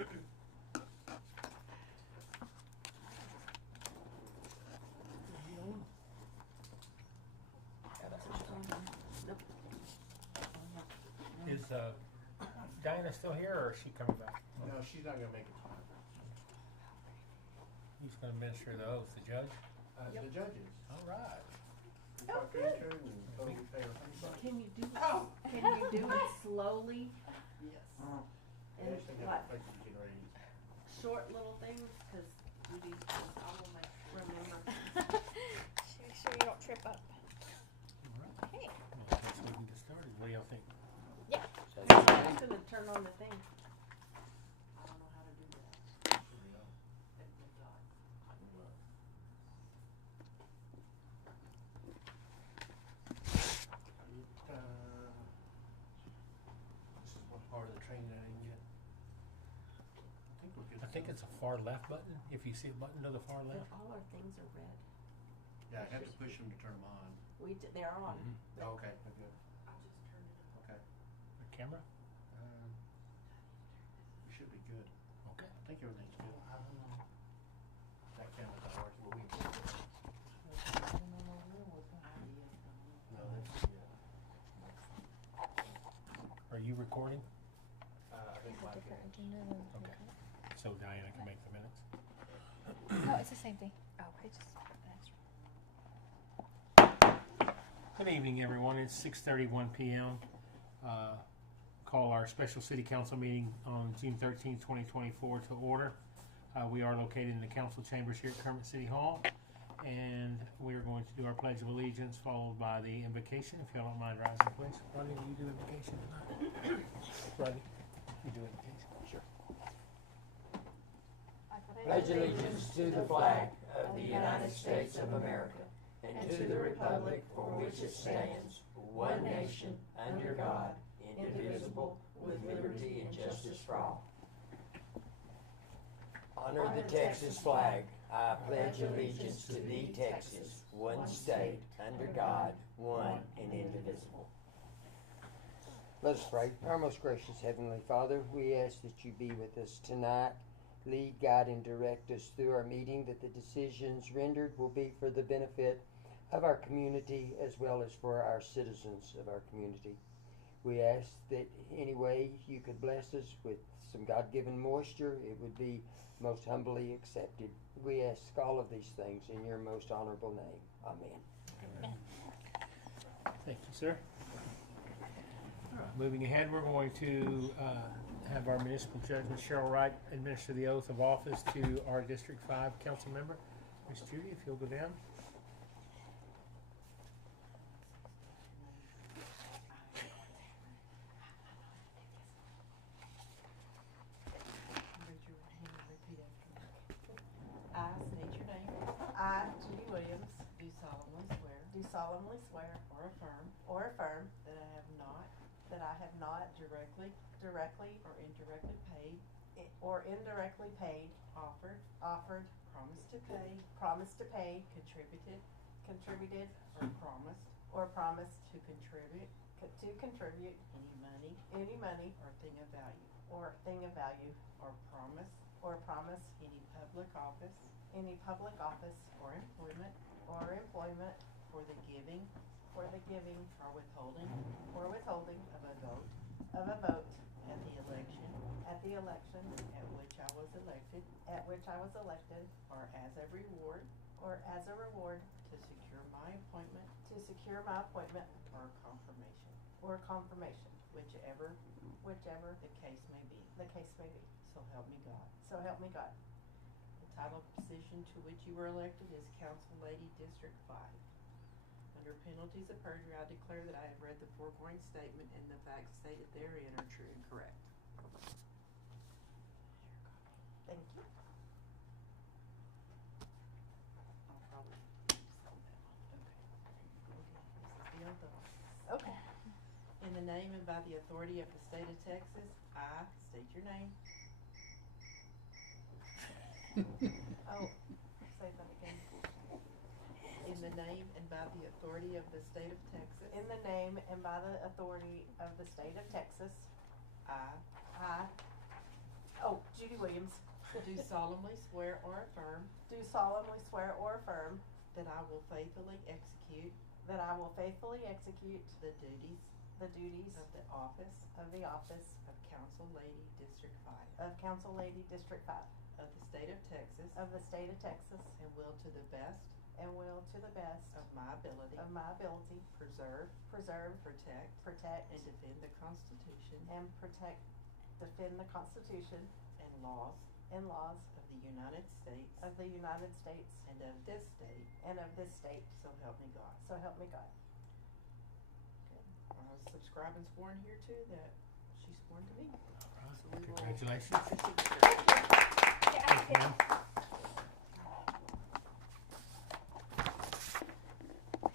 Is Diana still here, or is she coming back? No, she's not gonna make it tonight. Who's going to administer the oath? The judge? The judges. All right. We talked to her and told her we pay her $100. Can you do it? Can you do it slowly? Yes. And They actually have like places you can raise. short little things, because we do. I will remember. Sure you don't trip up. All right. Hey. Well, I guess we can get started. What do y'all think? Yeah. I'm just gonna turn on the thing. I don't know how to do that. There we go. This is what part of the training I didn't get. I think we're good. I think it's a far left button. If you see a button to the far But left. all our things are red. Yeah, I have to push them to turn them on. They're on. Mhm. but Oh, okay, good. I just turned it on. Okay. The camera? We should be good. Okay. I think everything's good. I don't know. That camera's not working, but we can get it. No, that's Are you recording? I think Mike is. Okay. So Diana can make the minutes. No, it's the same thing. Oh, it just Good evening, everyone. It's 6:31 p.m. Call our special city council meeting on June 13, 2024 to order. We are located in the council chambers here at Kermit City Hall, and we are going to do our Pledge of Allegiance, followed by the invocation. If y'all don't mind rising, please. Rodney, will you do invocation tonight? Rodney, you do invocation. Sure. Pledge allegiance to the flag of the United States of America and to the republic for which it stands, one nation, under God, indivisible, with liberty and justice for all. Honor the Texas flag. I pledge allegiance to thee, Texas, one state, under God, one and indivisible. Let us pray. Our most gracious Heavenly Father, we ask that you be with us tonight. Lead, guide, and direct us through our meeting, that the decisions rendered will be for the benefit of our community as well as for our citizens of our community. We ask that any way you could bless us with some God-given moisture, it would be most humbly accepted. We ask all of these things in your most honorable name. Amen. Amen. Thank you, sir. All right, moving ahead, we're going to have our municipal judge, Ms. Cheryl Wright, administer the oath of office to our District 5 council member. Ms. Judy, if you'll go down. I state your name. I, Judy Williams, do solemnly swear or affirm that I have not directly or indirectly paid, offered, promised to pay, contributed, or promised to contribute any money or thing of value, or promise any public office or employment for the giving or withholding of a vote at the election at which I was elected, or as a reward to secure my appointment or confirmation, whichever the case may be. So help me God. The title of position to which you were elected is Council Lady, District 5. Under penalties of perjury, I declare that I have read the foregoing statement and the facts stated therein are true and correct. Thank you. I'll probably sign that one. Okay. In the name and by the authority of the state of Texas, I state your name. Oh, say that again. In the name and by the authority of the state of Texas. In the name and by the authority of the state of Texas. I Oh, Judy Williams. Do solemnly swear or affirm. Do solemnly swear or affirm. That I will faithfully execute. That I will faithfully execute. The duties. The duties. Of the office. Of the office. Of Council Lady District 5. Of Council Lady District 5. Of the state of Texas. Of the state of Texas. And will to the best. And will to the best. Of my ability. Of my ability. Preserve. Preserve. Protect. Protect. And defend the Constitution. And protect. Defend the Constitution. And laws. And laws of the United States. Of the United States. And of this state. And of this state. So help me God. So help me God. Okay. I was subscribed and sworn here too that she's sworn to me. All So we right. will- Congratulations. Yeah, Thank you, ma'am.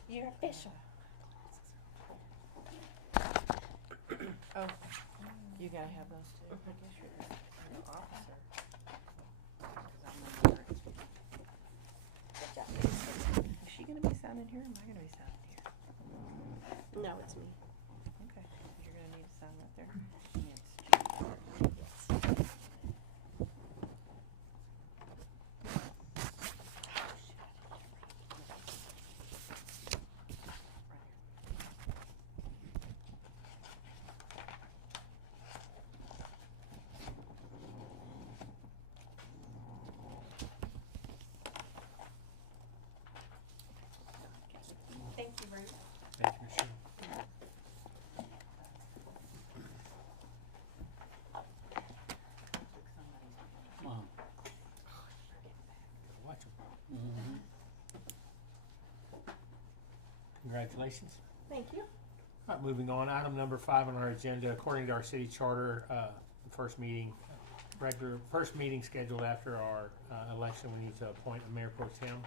you're official. Oh, you gotta have those too. I guess you're the officer. 'Cause I'm the nerd. Good job. Is she gonna be signing here or am I gonna be signing here? No, it's me. Okay, you're gonna need to sign right there. And it's Judy. Thank you, Ruth. Thank you, Michelle. Watch 'em. Congratulations. Thank you. All right, moving on. Item number 5 on our agenda, according to our city charter, the first meeting scheduled after our election, we need to appoint a mayor pro tem.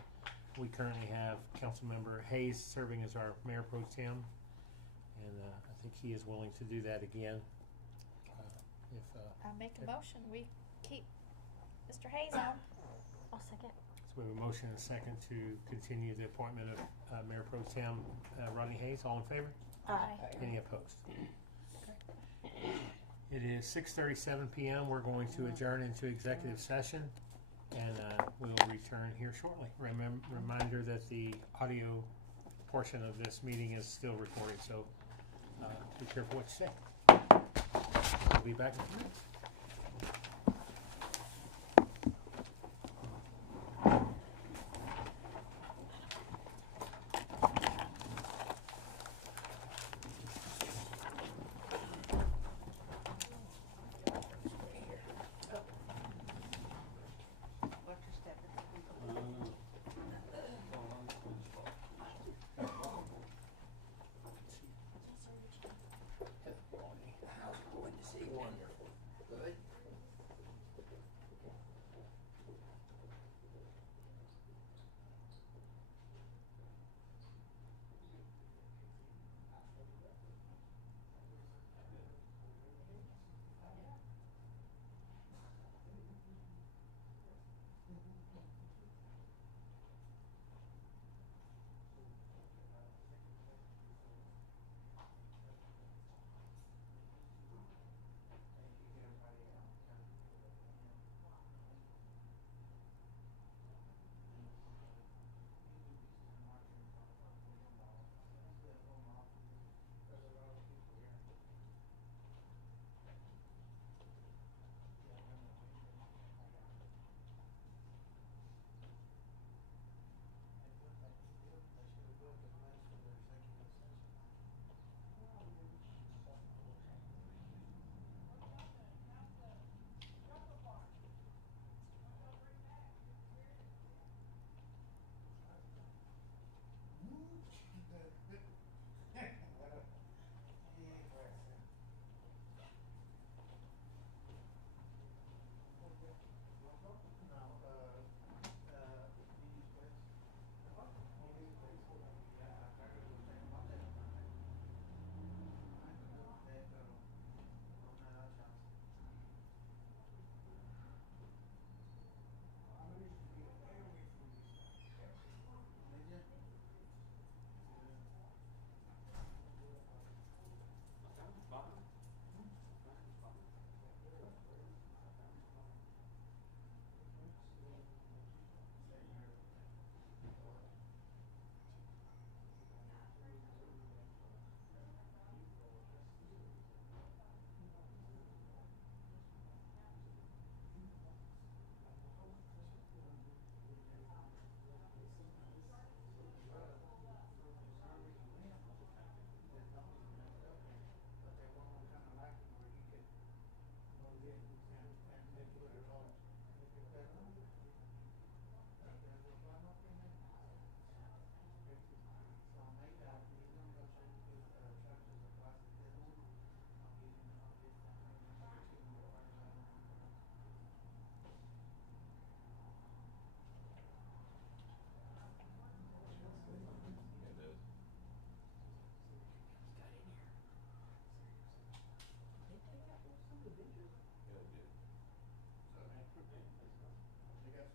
We currently have Councilmember Hayes serving as our mayor pro tem, and I think he is willing to do that again. I make a motion. We keep Mr. Hayes on. I'll second. So we have a motion and a second to continue the appointment of Mayor Pro Tem Rodney Hayes. All in favor? Aye. Any opposed? It is 6:37 p.m. We're going to adjourn into executive session, and we'll return here shortly. Reminder that the audio portion of this meeting is still recorded, so be careful what you say. We'll be back in a minute. Watch your step. How's it going this evening? Wonderful. Good.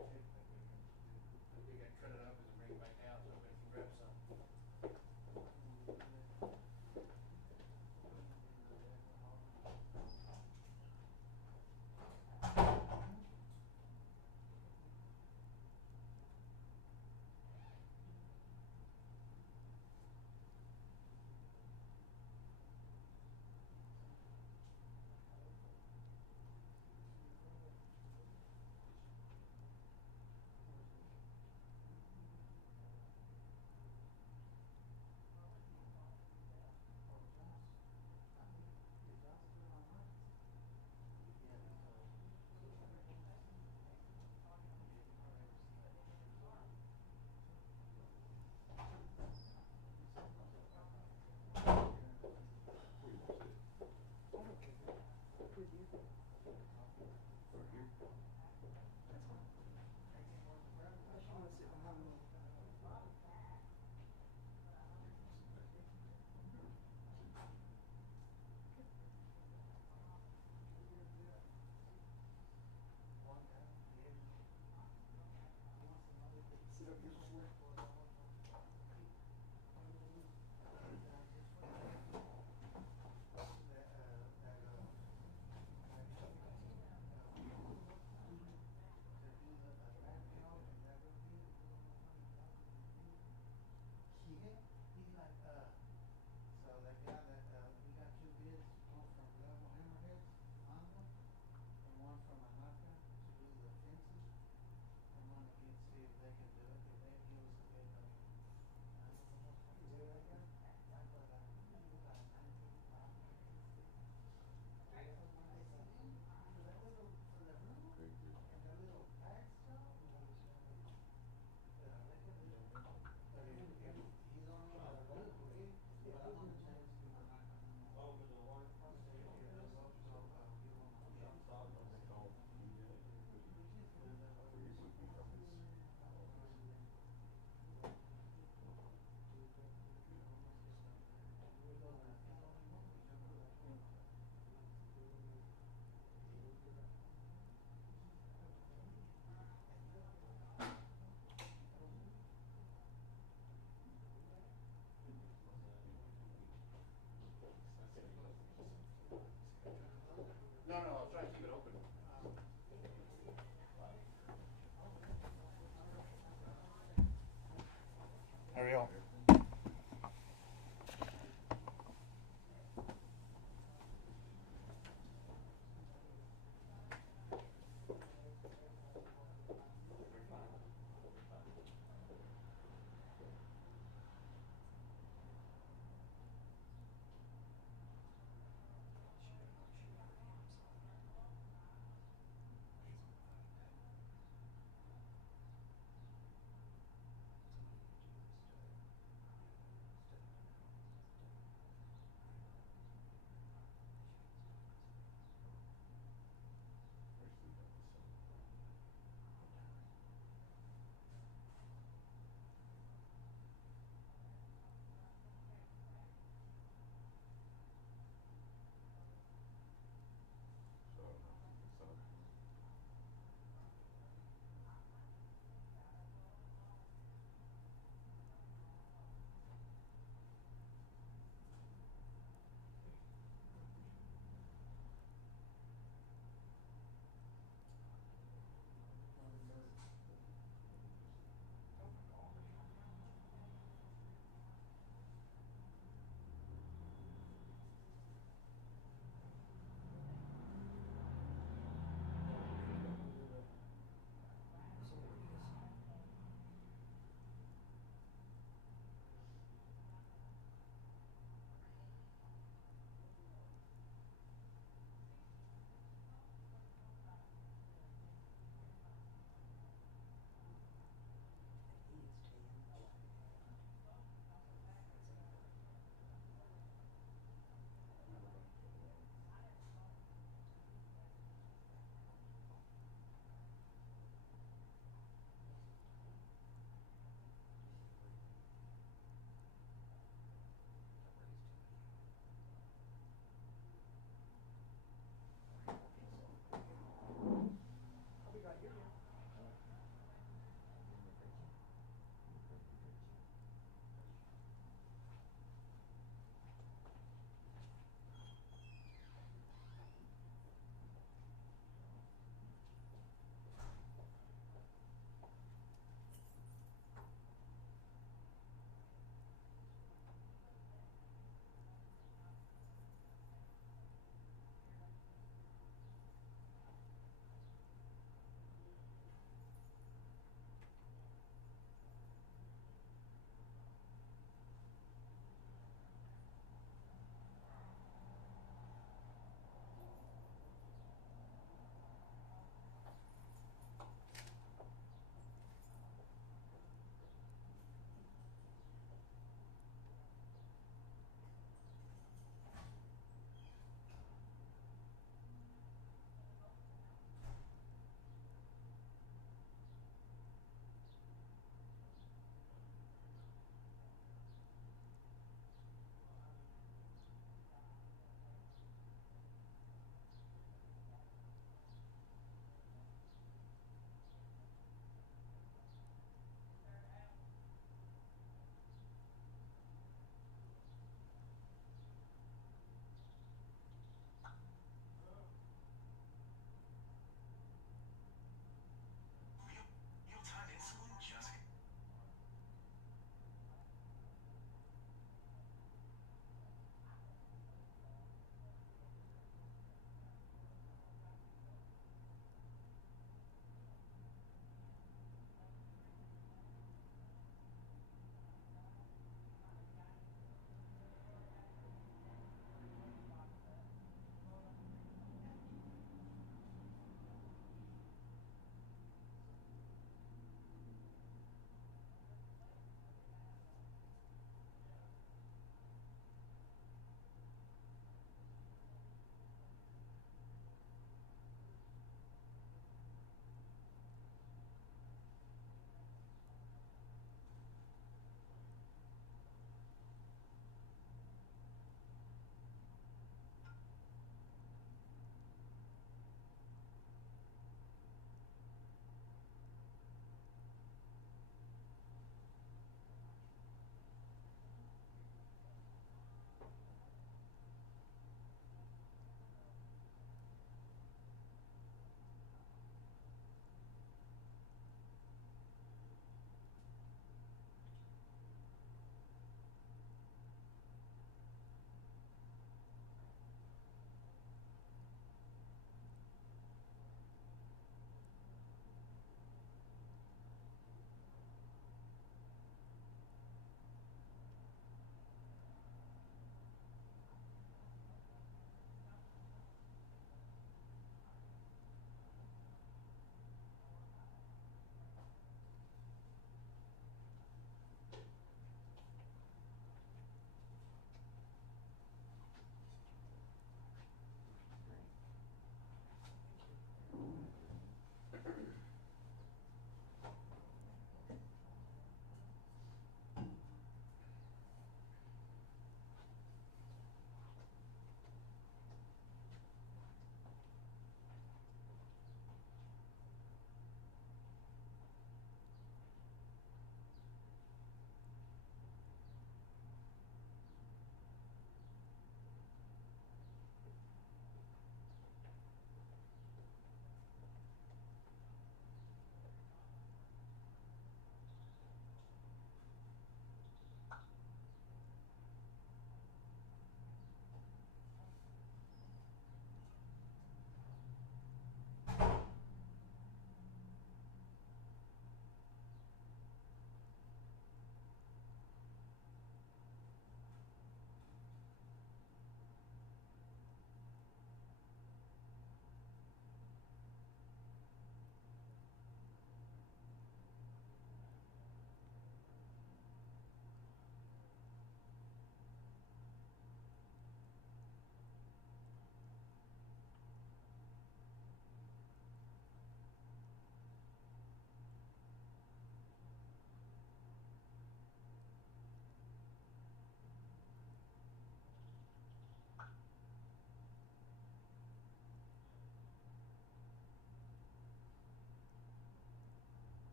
They got cut it up and bring it back out so everybody can grab some.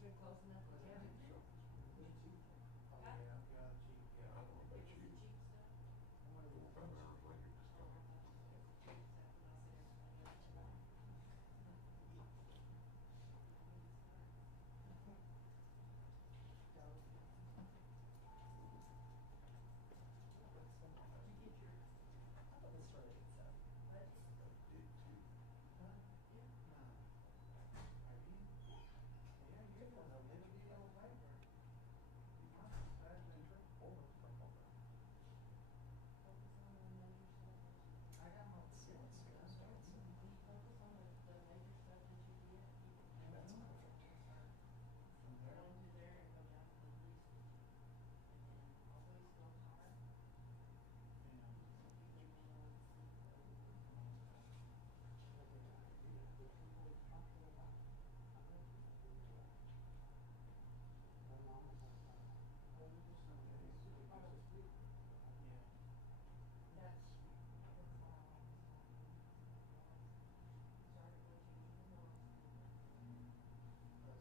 You've been close enough to tell me. Oh, yeah, yeah, cheap, yeah. It was the cheap stuff.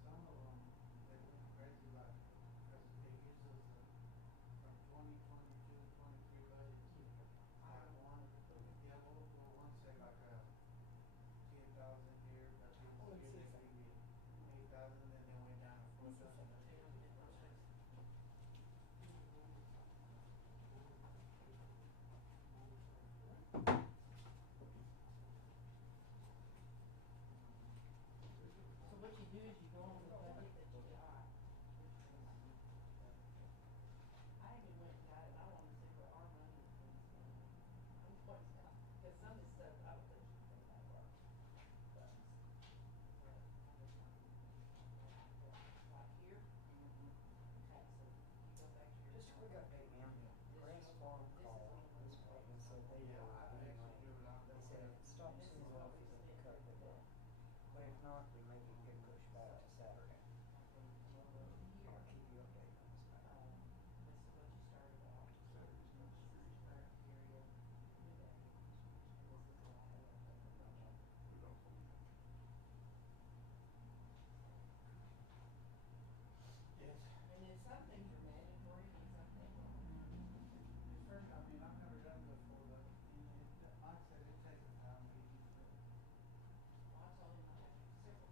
Some of them, they went crazy about, because they used us from 2022, 23 budget. I have one, yeah, we'll one say like 10,000 here, but the year they gave me 8,000, then they went down to 4,000. So what you do is you go on the budget that you got. I even went and got it, I wanna see what our money is being spent. I'm quite sad, cause some of this stuff I don't think should be that far. But, like here, okay, so you go back to your. Just quick update, ma'am. Grass Farm called this way and said they Yeah, will I be actually do it out They that said way. if it stops soon enough, you're gonna cut it down. But if not, we may be good push back to Saturday. I'll keep you updated on this matter. This is what you started out. This is the current period, today, and this is what I have left over the budget. Yes. And then some things are mandatory and some things aren't. At first, I mean, I've never done it before, but, like I said, it takes a time to get used to it. Well, I told him I have several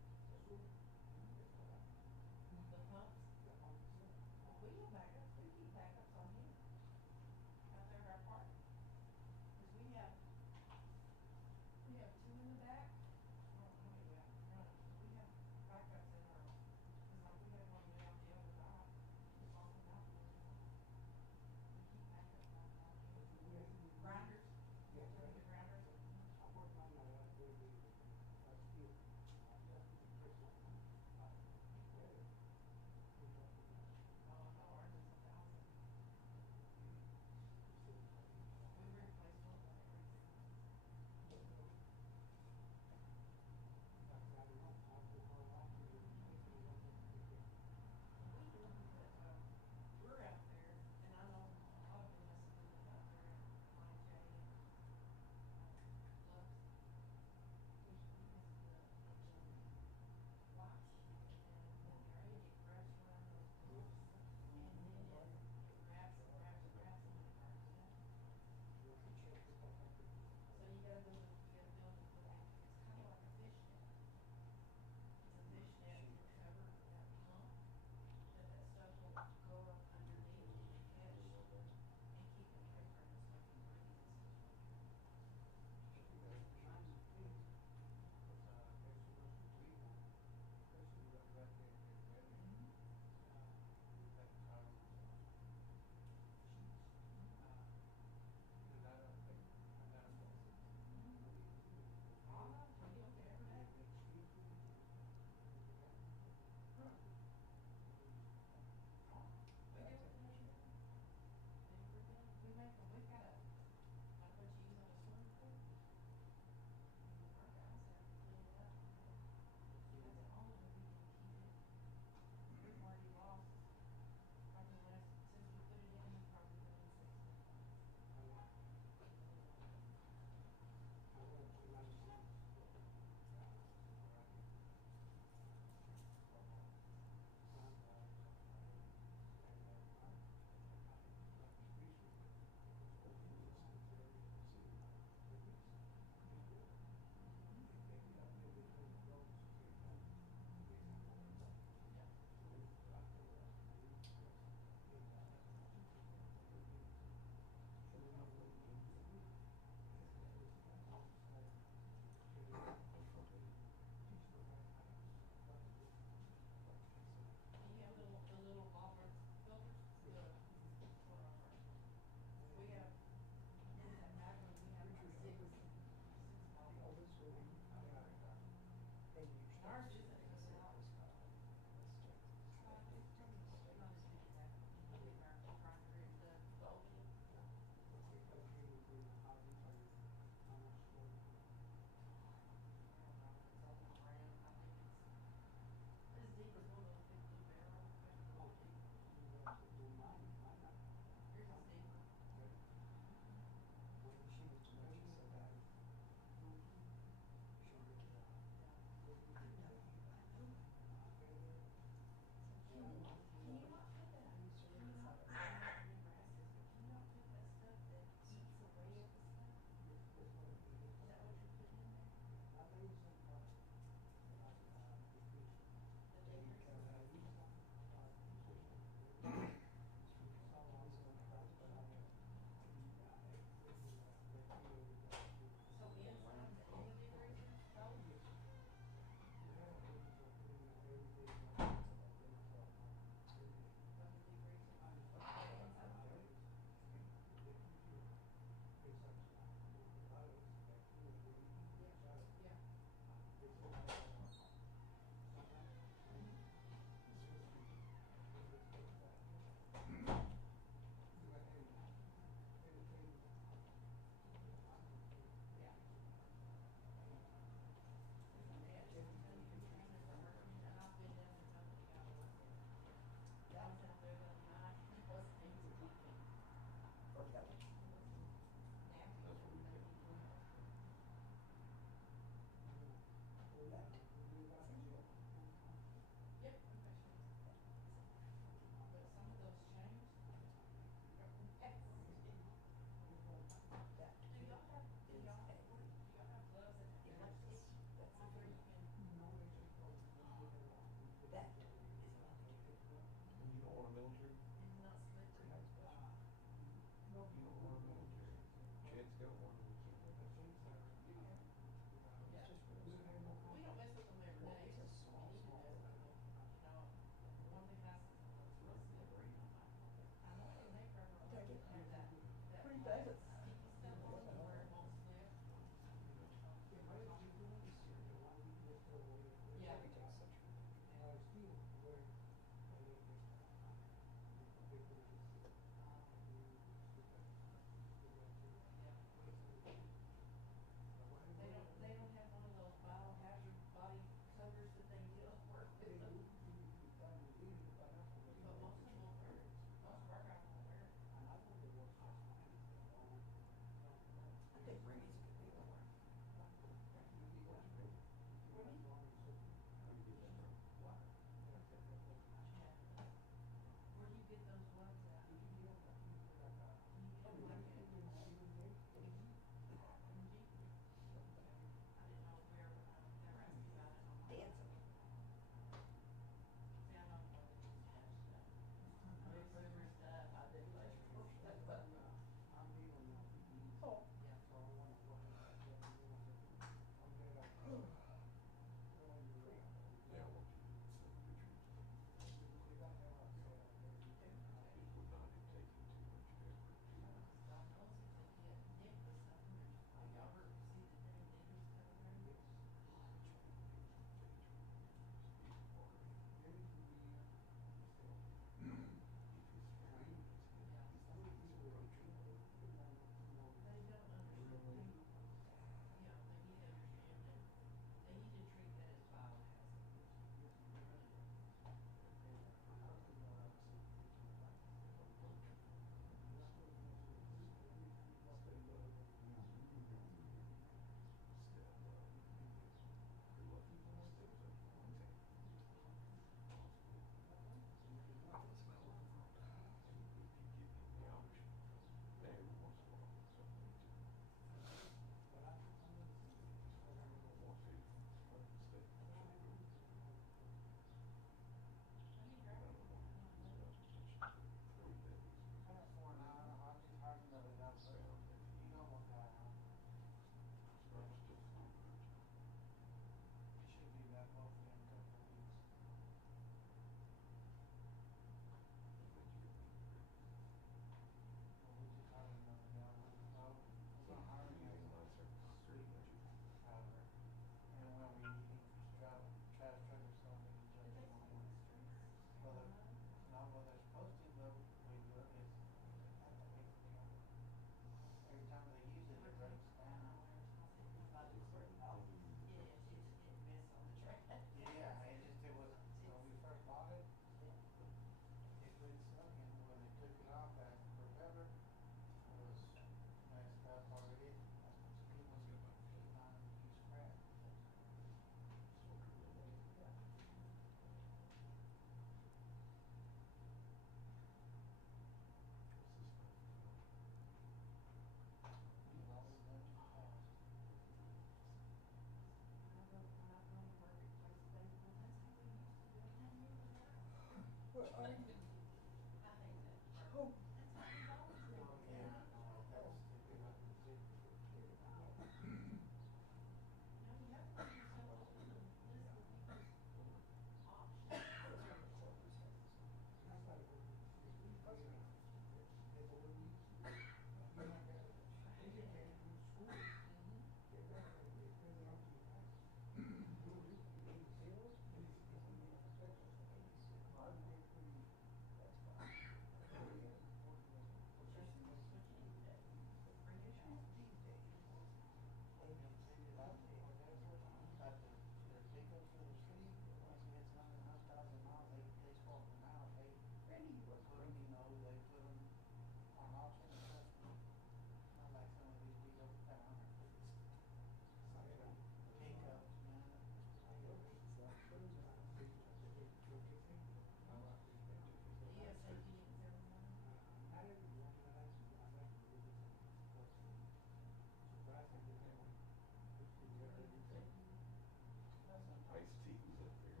Iced tea was up there.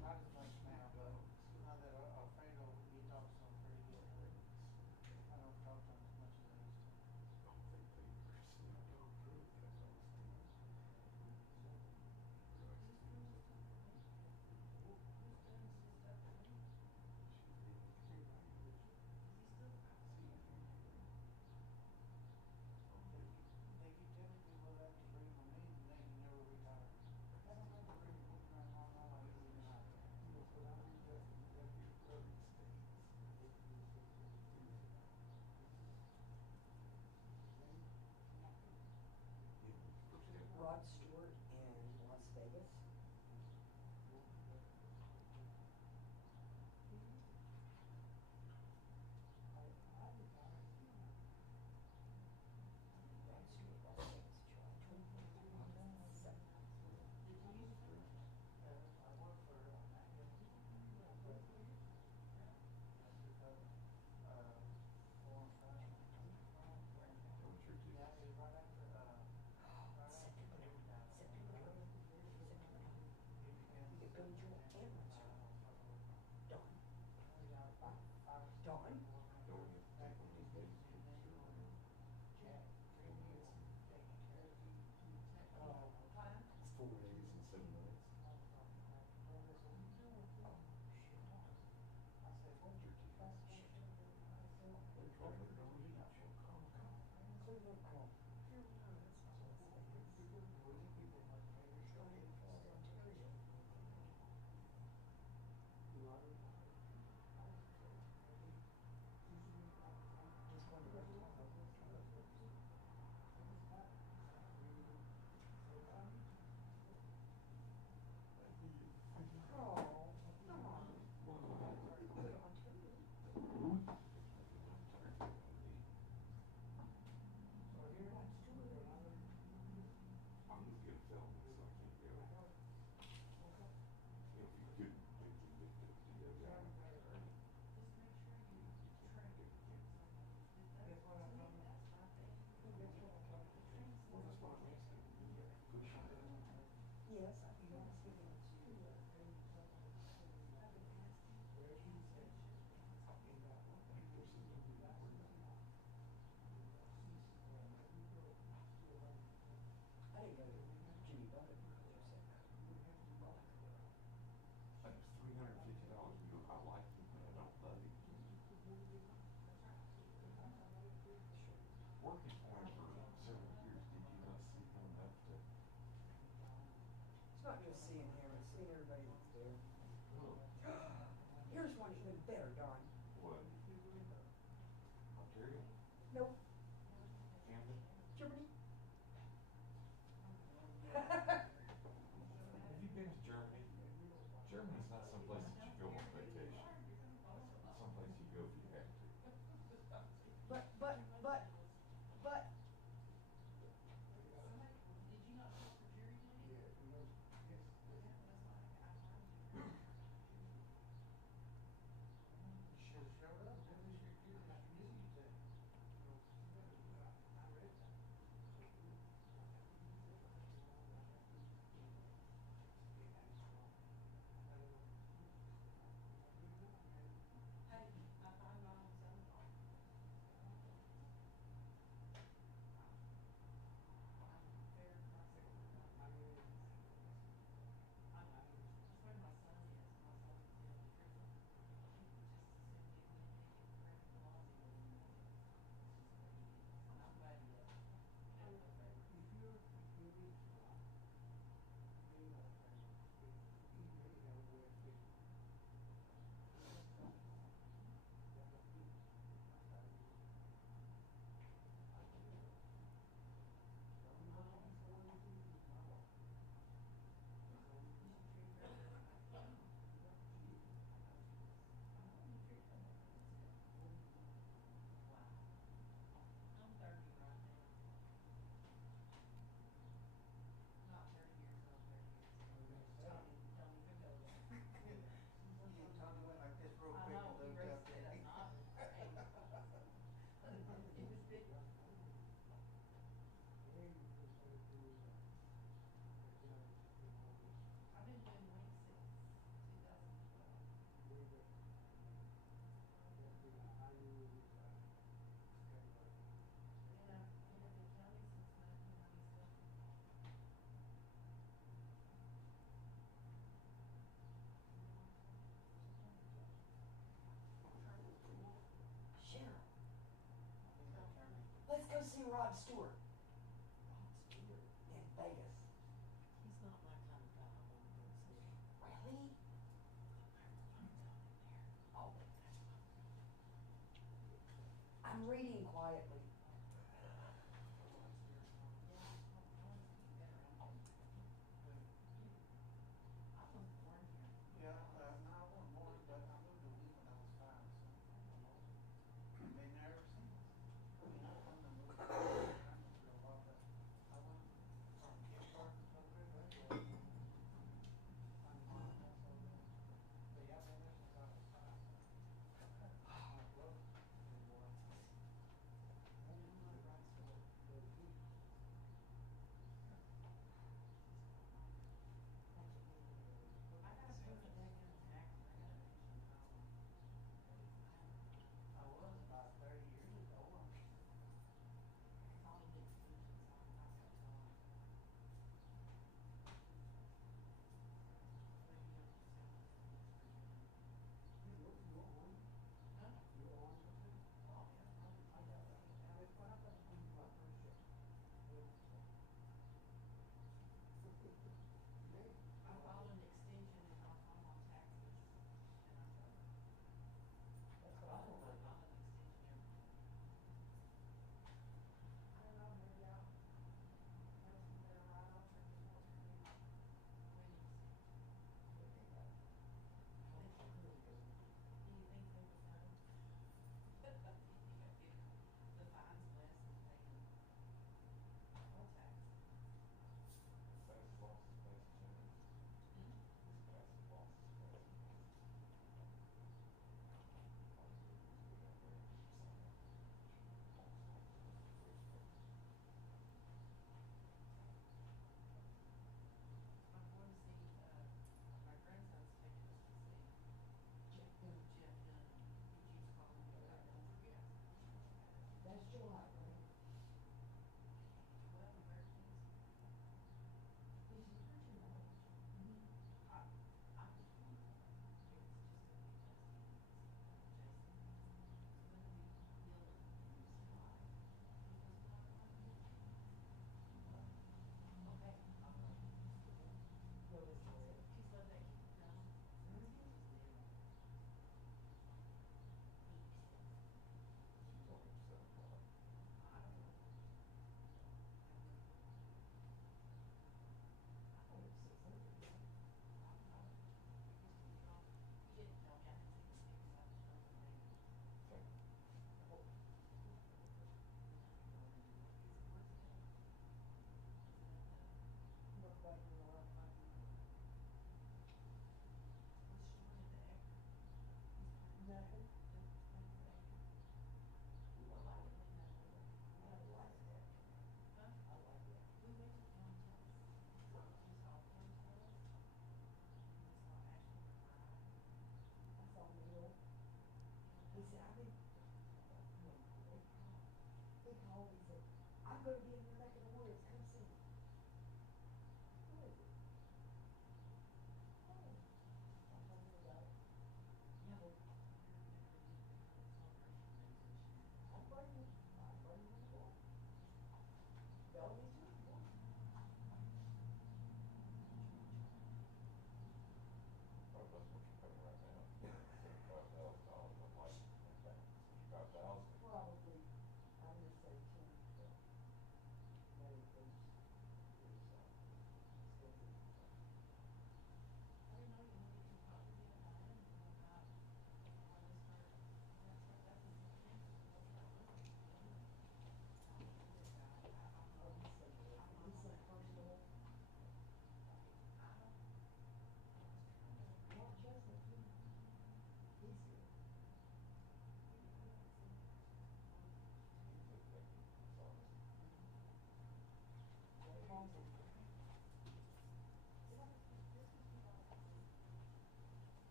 Not as much now, but now that Alfredo, he talks to him pretty good. I don't talk to him as much as I used to. They keep telling people that to bring him in, and they never retire. I don't have to bring him around all my life, he's been out there. Rod Stewart in Las Vegas. Rod Stewart, Las Vegas, July 27th. I work for, yeah, it's right after, September. You could go to Joel and Rod Stewart. Dawn. Dawn? It's 4 days and 7 nights. $1,200 each. Cleveland Call. I'm just gonna tell them, so I can't go. If you could, to go down. Well, that's what I'm asking. Good shot. Yes, I think that's the I didn't go to Jimmy Buffett because you said that. That was $350. You know, I like him, but I don't love him. Working for him for several years, did you not see him enough to? It's not just seeing him, it's seeing everybody that's there. Oh, Here's one even better, Don. what? Ontario? Nope, Camden? Germany. Have you been to Germany? Germany's not someplace that you go on vacation. It's someplace you go if you have to. But, You should've showed up, didn't you? Like you used to. I read that. Rod Stewart. Rod Stewart in Vegas. He's not my kind of guy, I won't go see him. Really? Oh, I'm reading quietly. I was born here. Yeah, no, I wasn't born, but I moved to Wheat when I was 5, so, you know, been there ever since. I mean, I come to move.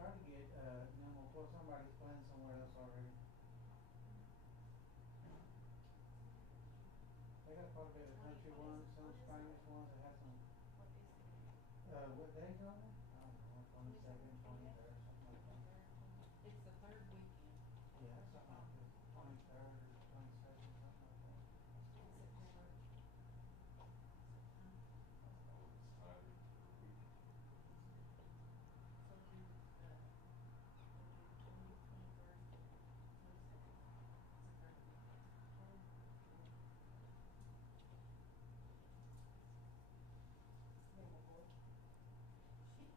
try to get, Nemo, or somebody's playing somewhere else already. They got quite a bit of country ones, some Spanish ones that have some, what day is it on there? I don't know, 22nd, 23rd, something like that. It's the third weekend. Yeah, something like that, 23rd or 22nd, something like that. It's Saturday for a week. She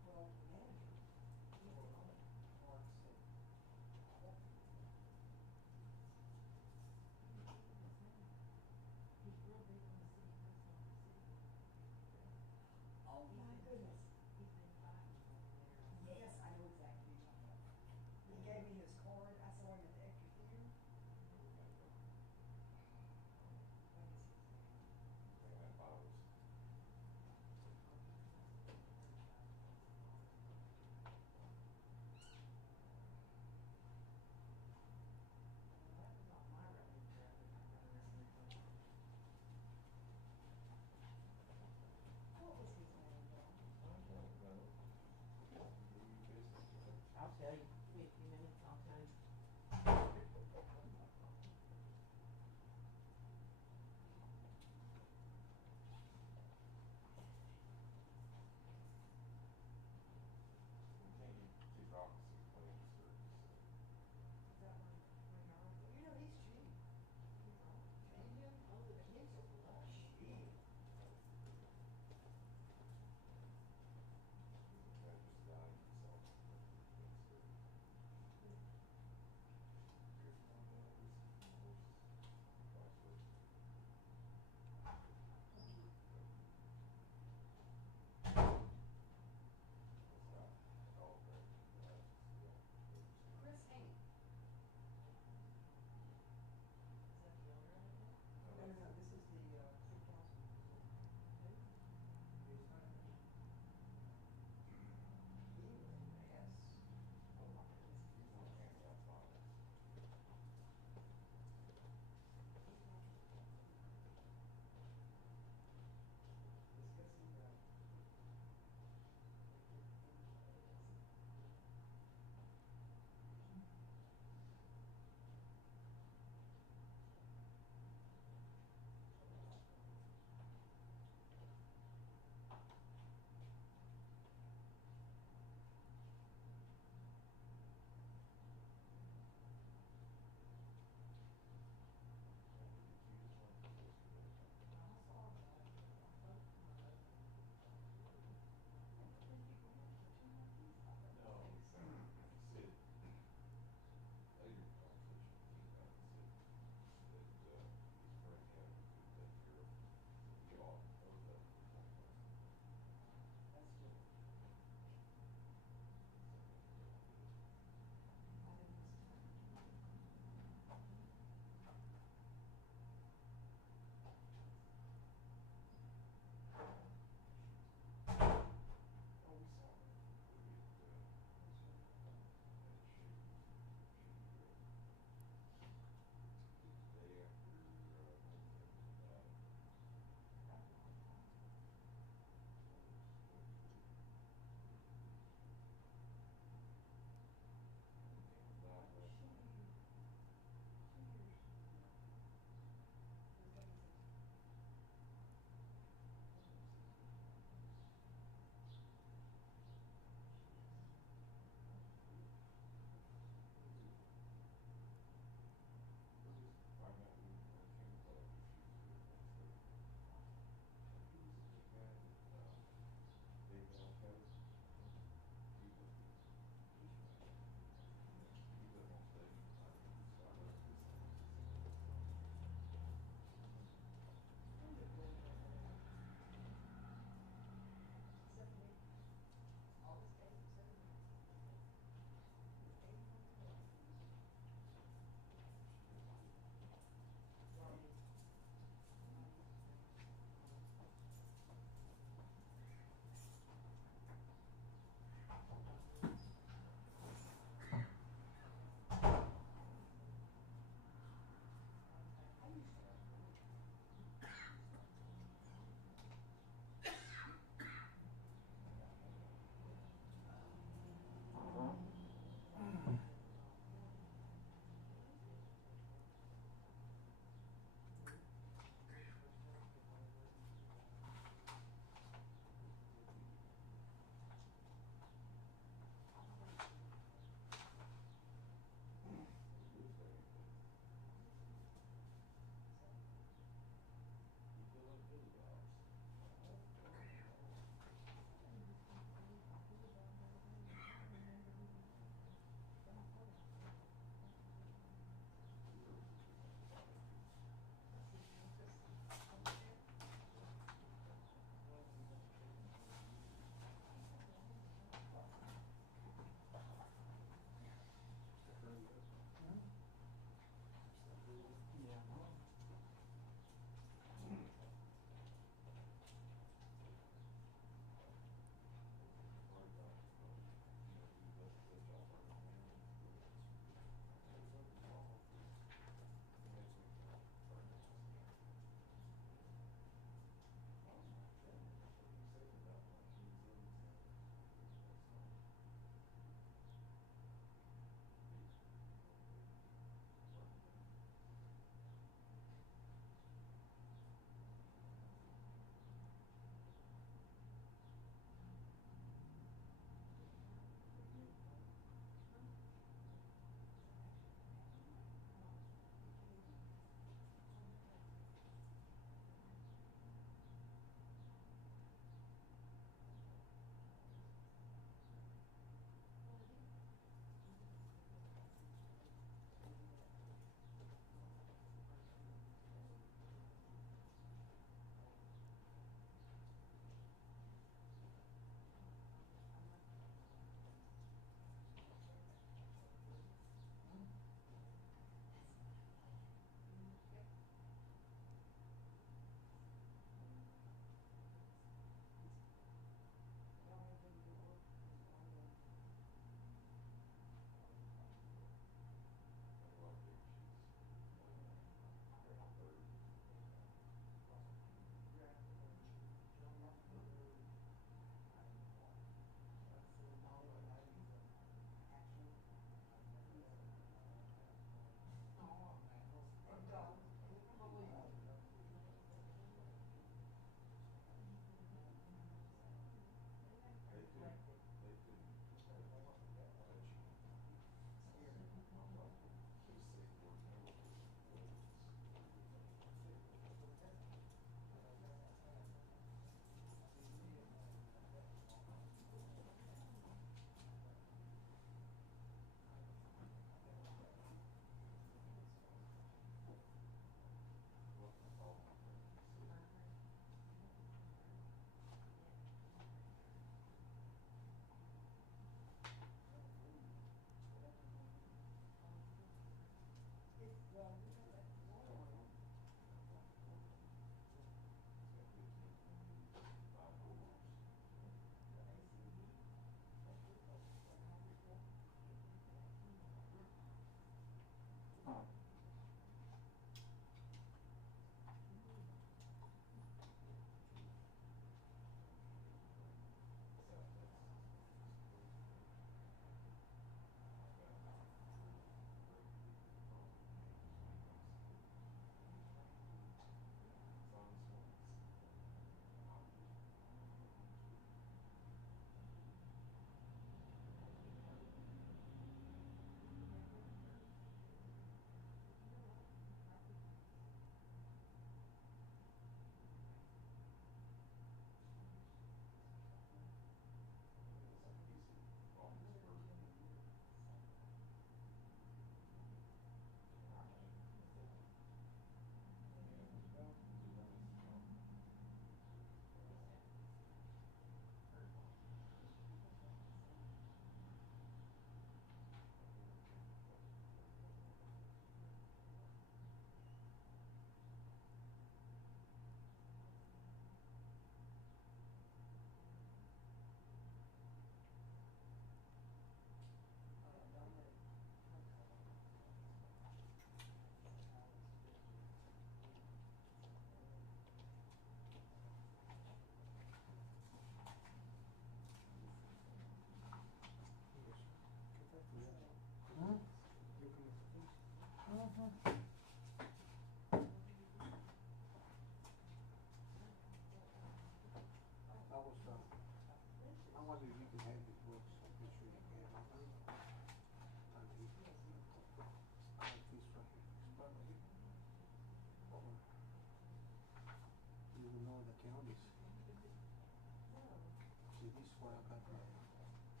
This one I got right.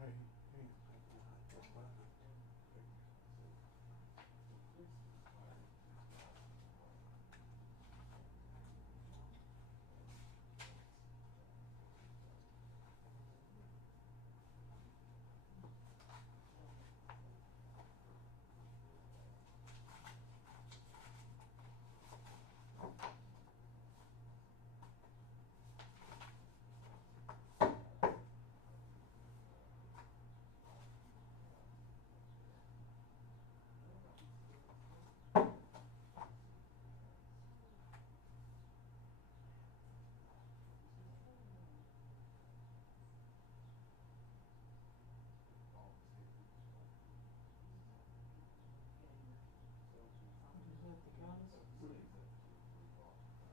Hey, hey, that's what I got.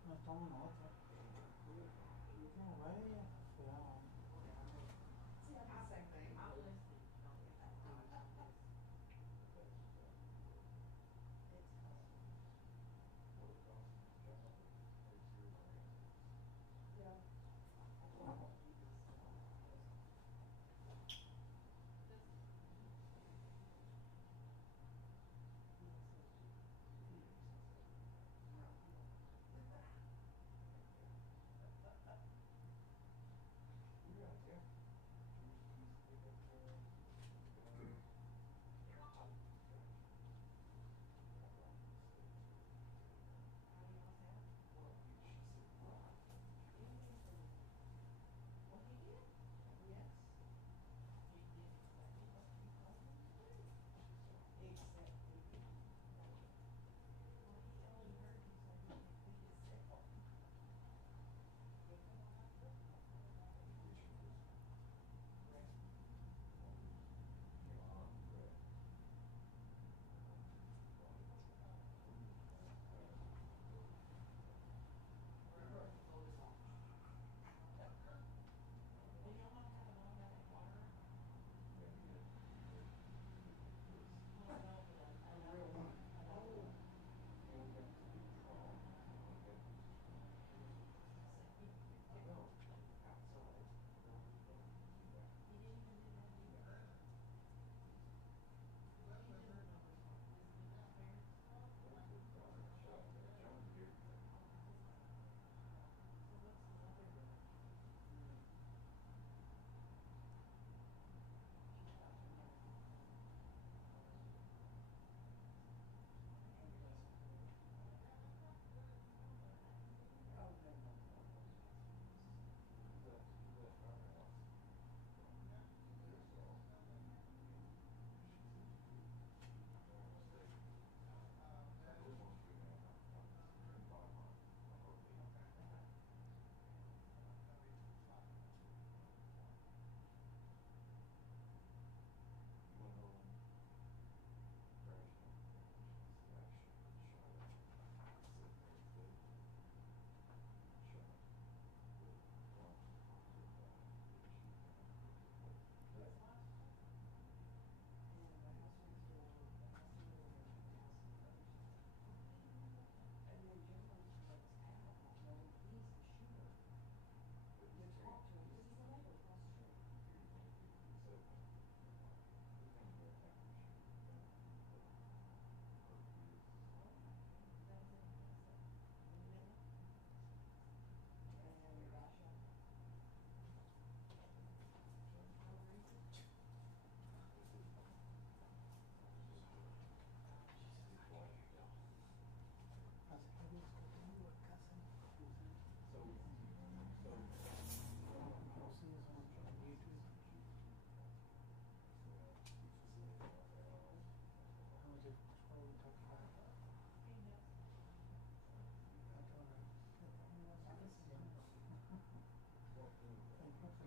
No tomo nota. No vaya, feo.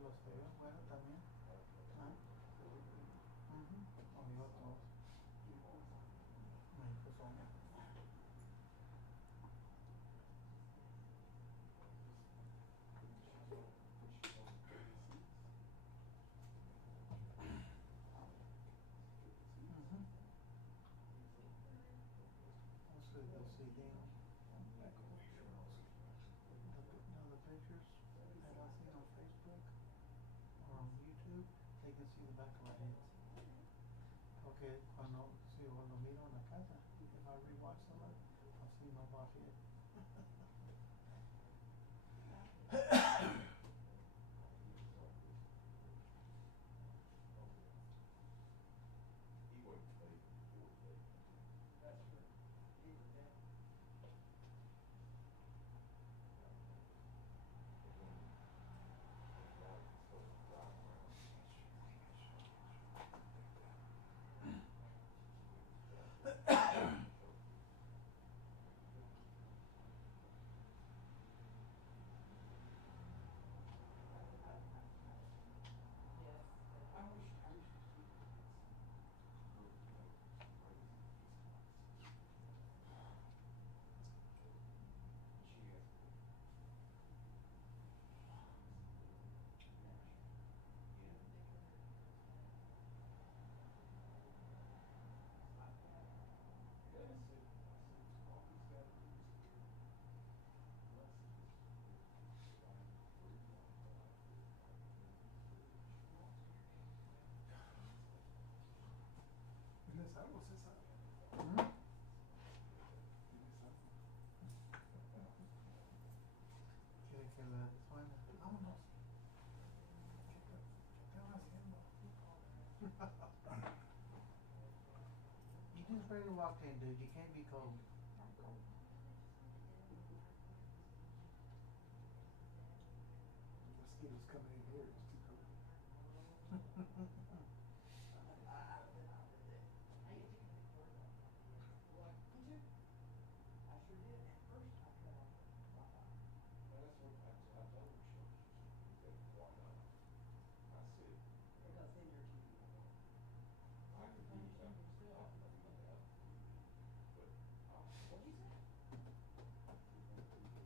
Los veo, bueno, también. Ah, obvio, todos. México son. Also, the CD. No, the pictures that I seen on Facebook or on YouTube, they can see the back of our heads. Okay, cuando miro en la casa, if I rewatch some of it, I'll see my boss head. He wouldn't pay before they. That's true. ¿Tienes algo, César? Quiere que la suene. Vámonos. ¿Qué están haciendo? You just barely walked in, dude. You can't be cold. Mosquitoes coming in here. It's too cold. Well, that's what I told her, she said, why not? I said, I could do that, but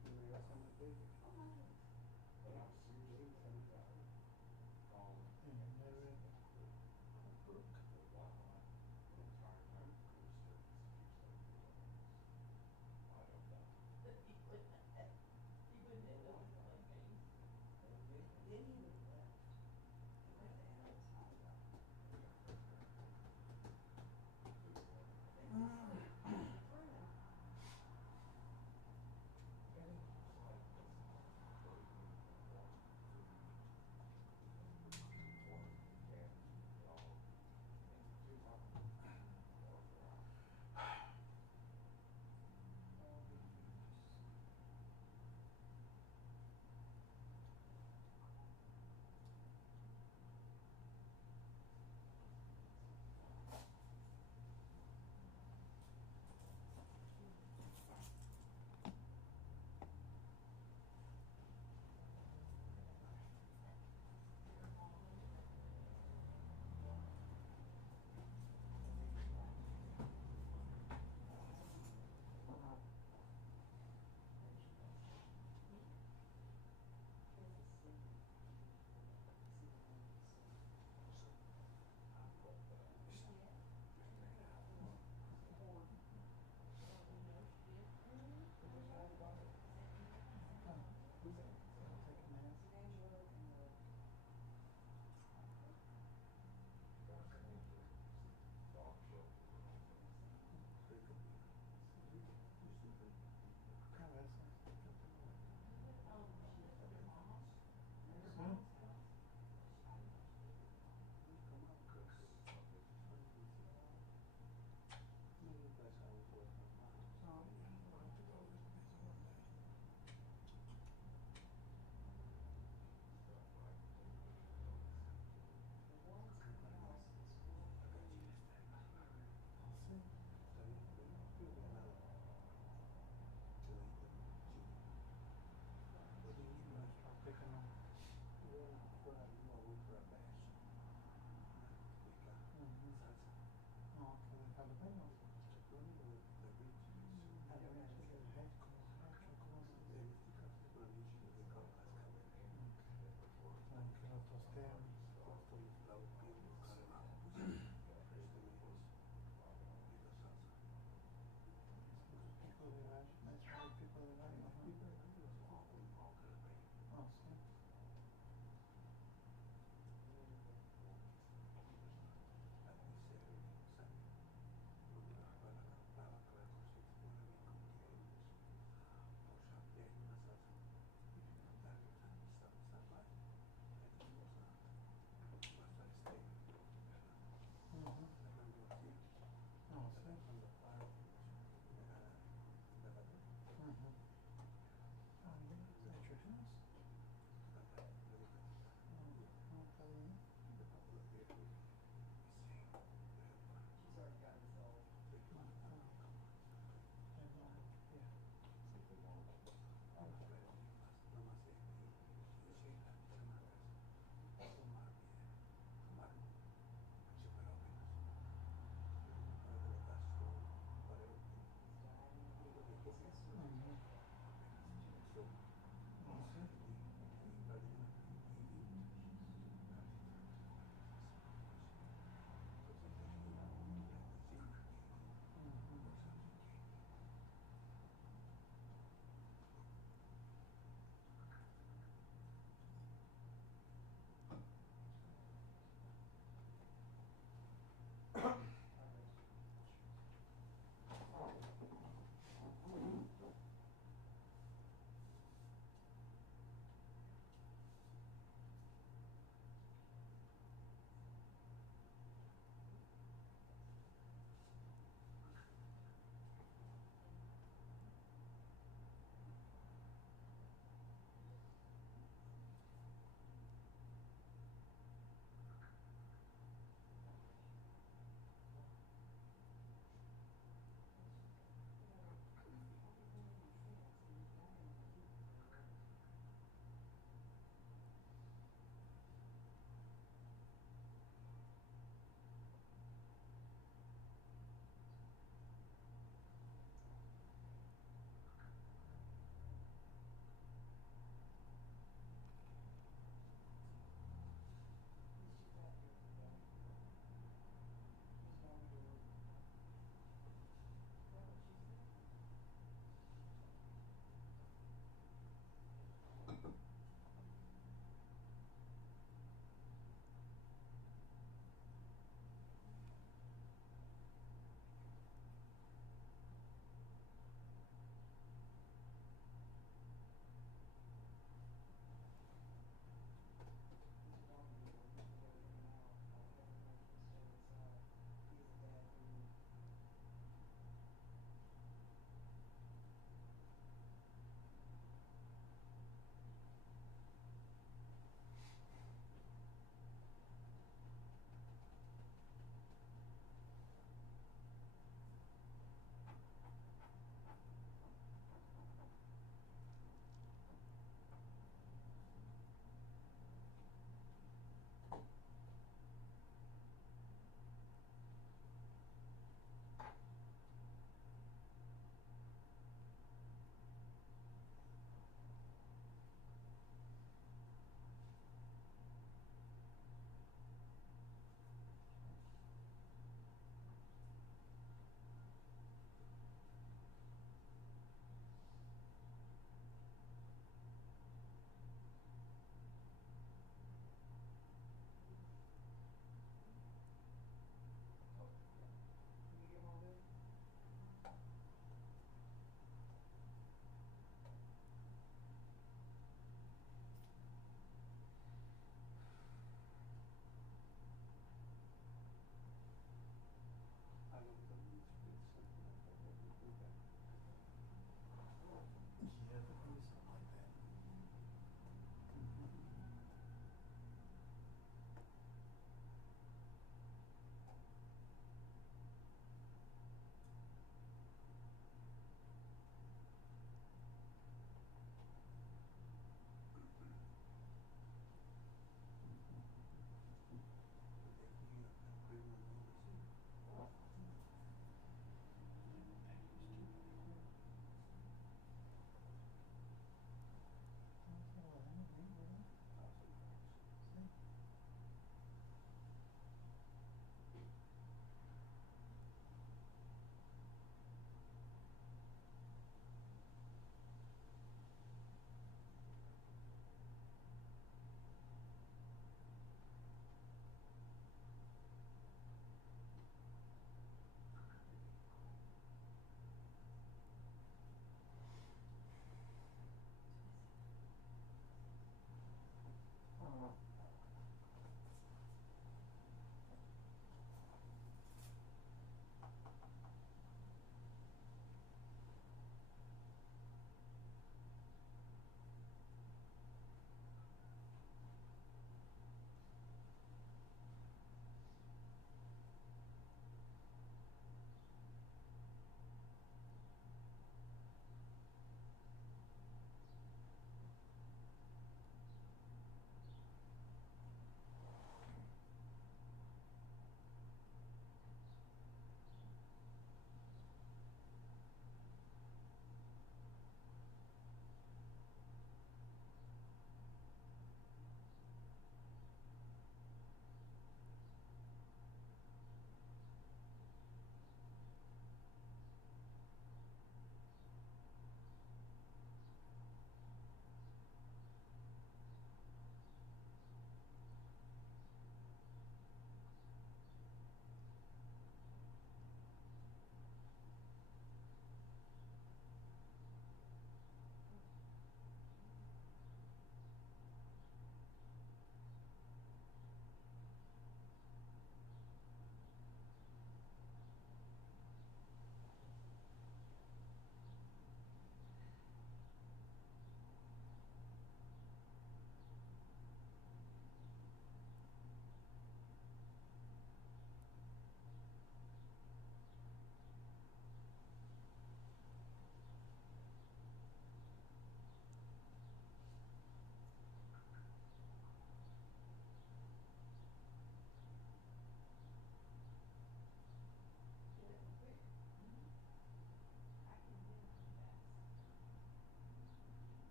Anybody else on the big? but I'm seriously thinking about calling. Yeah,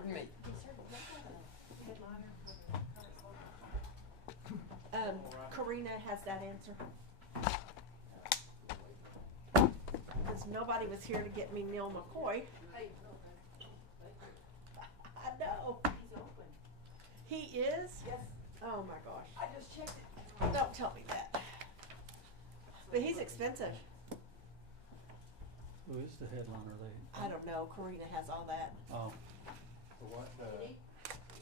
Pardon me. Karina has that answer. Because nobody was here to get me Neil McCoy. I know. He's open. He is? Yes. Oh my gosh. I just checked it. Don't tell me that. But he's expensive. Who is the headliner there? I don't know. Karina has all that. Oh, The what,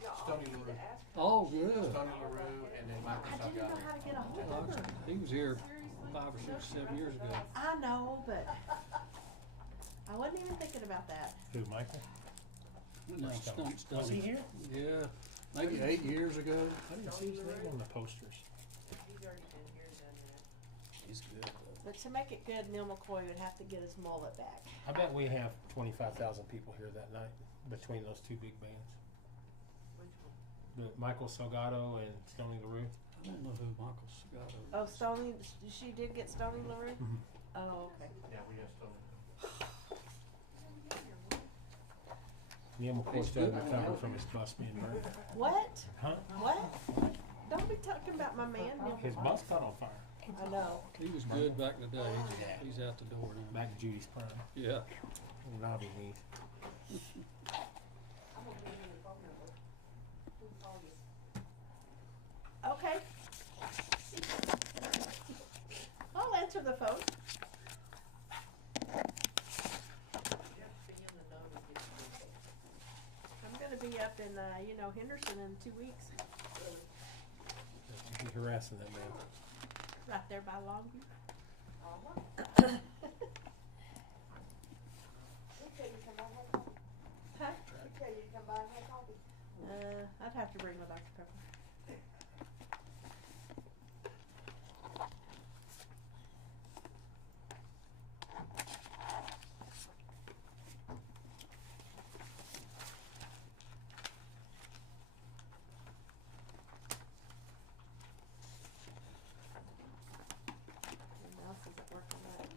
Yeah, I'll Stony need to LaRue. ask her. oh, good. Tony LaRue and then Michael I didn't know Salgado. how to get a hold of her. He was here 5 or 6, 7 years ago. I know, but I wasn't even thinking about that. Who, Michael? No, Stone. Stone. Was he here? Yeah, maybe 8 years ago. I didn't see his name on the posters. He's already been here, done that. He's good though. But to make it good, Neil McCoy would have to get his mullet back. I bet we have 25,000 people here that night between those two big bands. Which one? The Michael Salgado and Stony LaRue. I don't know who Michael Scotto is. Oh, Stony, she did get Stony LaRue? Mhm. Oh, okay. Yeah, we got Stony. Neil McCoy still hasn't recovered from his bus being burned. What? Huh? What? Don't be talking about my man, Neil His McCoy. bus caught on fire. I know. He was good back in the day. He's out the door now. Back to Judy's prime. Yeah. Nobby needs. I'm gonna give you the phone number. Who'll call you? Okay. I'll answer the phone. Just be in the know to get you. I'm gonna be up in, Henderson in 2 weeks. He's harassing that man. Right there by Longview. Huh? Okay, you come by and have coffee. I'd have to bring my Dr. Pepper. My mouse isn't working right.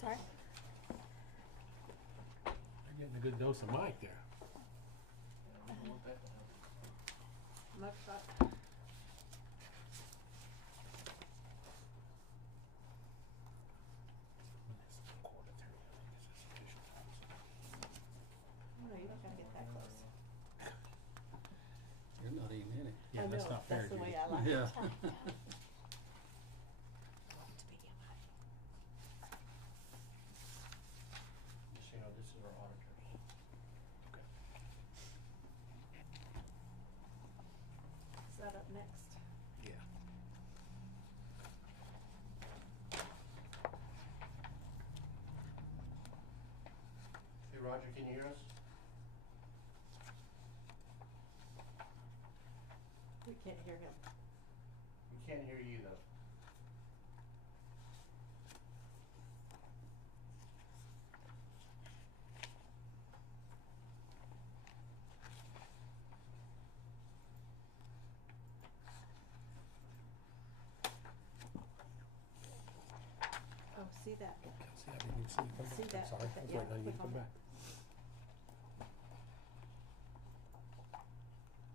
Sorry. You're getting a good dose of Mike there. Mugshot. No, you don't gotta get that close. You're not even in it. Yeah, I that's know, not fair, that's the Judy. way I like it. Yeah. Just so you know, this is our auditors. Is that up next? Yeah. Hey, Roger, can you hear us? We can't hear him. We can't hear you though. Oh, see that? See, I didn't even see you come back. See that? I'm sorry. I was Yeah, waiting on you to click come on back.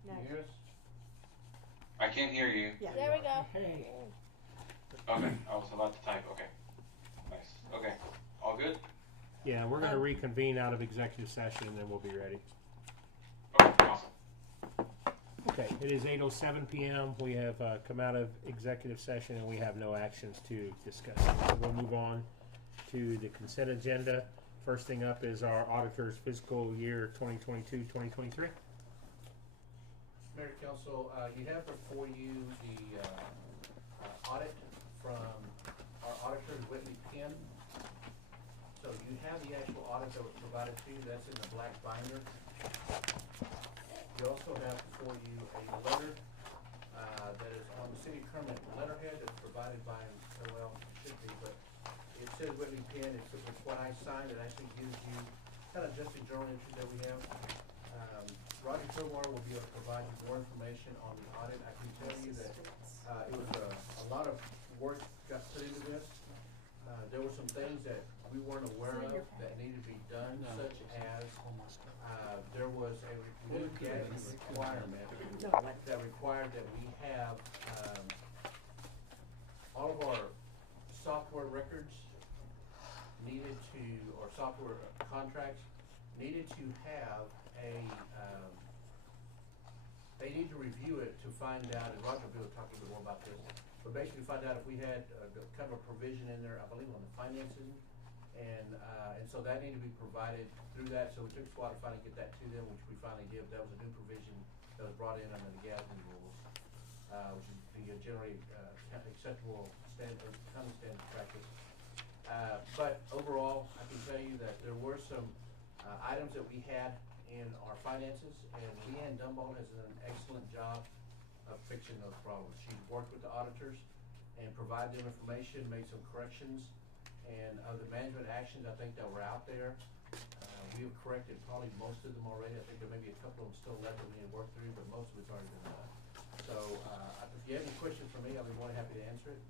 Now, Can you hear us? I can't hear you. yeah. There we go. Hey. Okay, I was about to type. Okay. Nice. Okay. All good? Yeah, we're gonna reconvene out of executive session and then we'll be ready. Okay, awesome. Okay, it is 8:07 p.m. We have come out of executive session and we have no actions to discuss. So we'll move on to the consent agenda. First thing up is our auditor's fiscal year 2022-2023. Mayor Council, you have before you the audit from our auditor, Whitley Penn. So you have the actual audit that was provided to you, that's in the black binder. You also have before you a letter that is on the city permit letterhead that's provided by, well, it should be, but it says Whitley Penn, it's what I signed, it actually gives you kind of just a journal entry that we have. Roger Tovar will be able to provide you more information on the audit. I can tell you that it was a lot of work got put into this. There were some things that we weren't aware of that needed to be done, such as there was a new GASB requirement that required that we have all of our software records needed to, or software contracts needed to have a, they need to review it to find out, and Roger will be able to talk a little bit more about this, but basically find out if we had kind of a provision in there, I believe on the financing, and so that needed to be provided through that, so it took us a while to finally get that to them, which we finally did. That was a new provision that was brought in under the GASB rules, which is the generally acceptable standard, common standard practice. But overall, I can tell you that there were some items that we had in our finances, and Leanne Dumbold has done an excellent job of fixing those problems. She worked with the auditors and provided them information, made some corrections, and of the management actions I think that were out there, we have corrected probably most of them already. I think there may be a couple of them still left that we need to work through, but most of it's already been done. So if you have any questions for me, I'll be more than happy to answer it.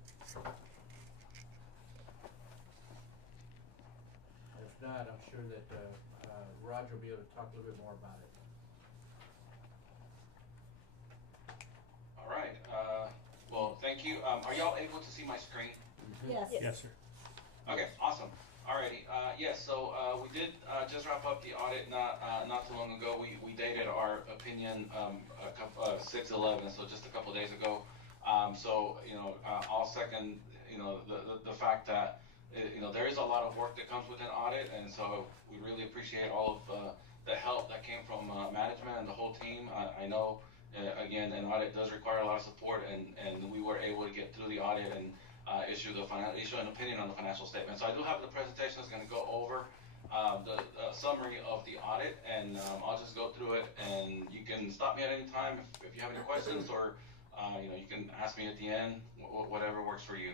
If not, I'm sure that Roger will be able to talk a little bit more about it. All right. Well, thank you. Are y'all able to see my screen? Yes. Yes, sir. Okay, awesome. Alrighty. Yes. So we did just wrap up the audit not too long ago. We dated our opinion 6/11, so just a couple days ago. So I'll second the fact that there is a lot of work that comes with an audit, and so we really appreciate all of the help that came from management and the whole team. I know again, an audit does require a lot of support, and we were able to get through the audit and issue an opinion on the financial statement. So I do have the presentation that's going to go over the summary of the audit, and I'll just go through it, and you can stop me at any time if you have any questions, or you can ask me at the end, whatever works for you.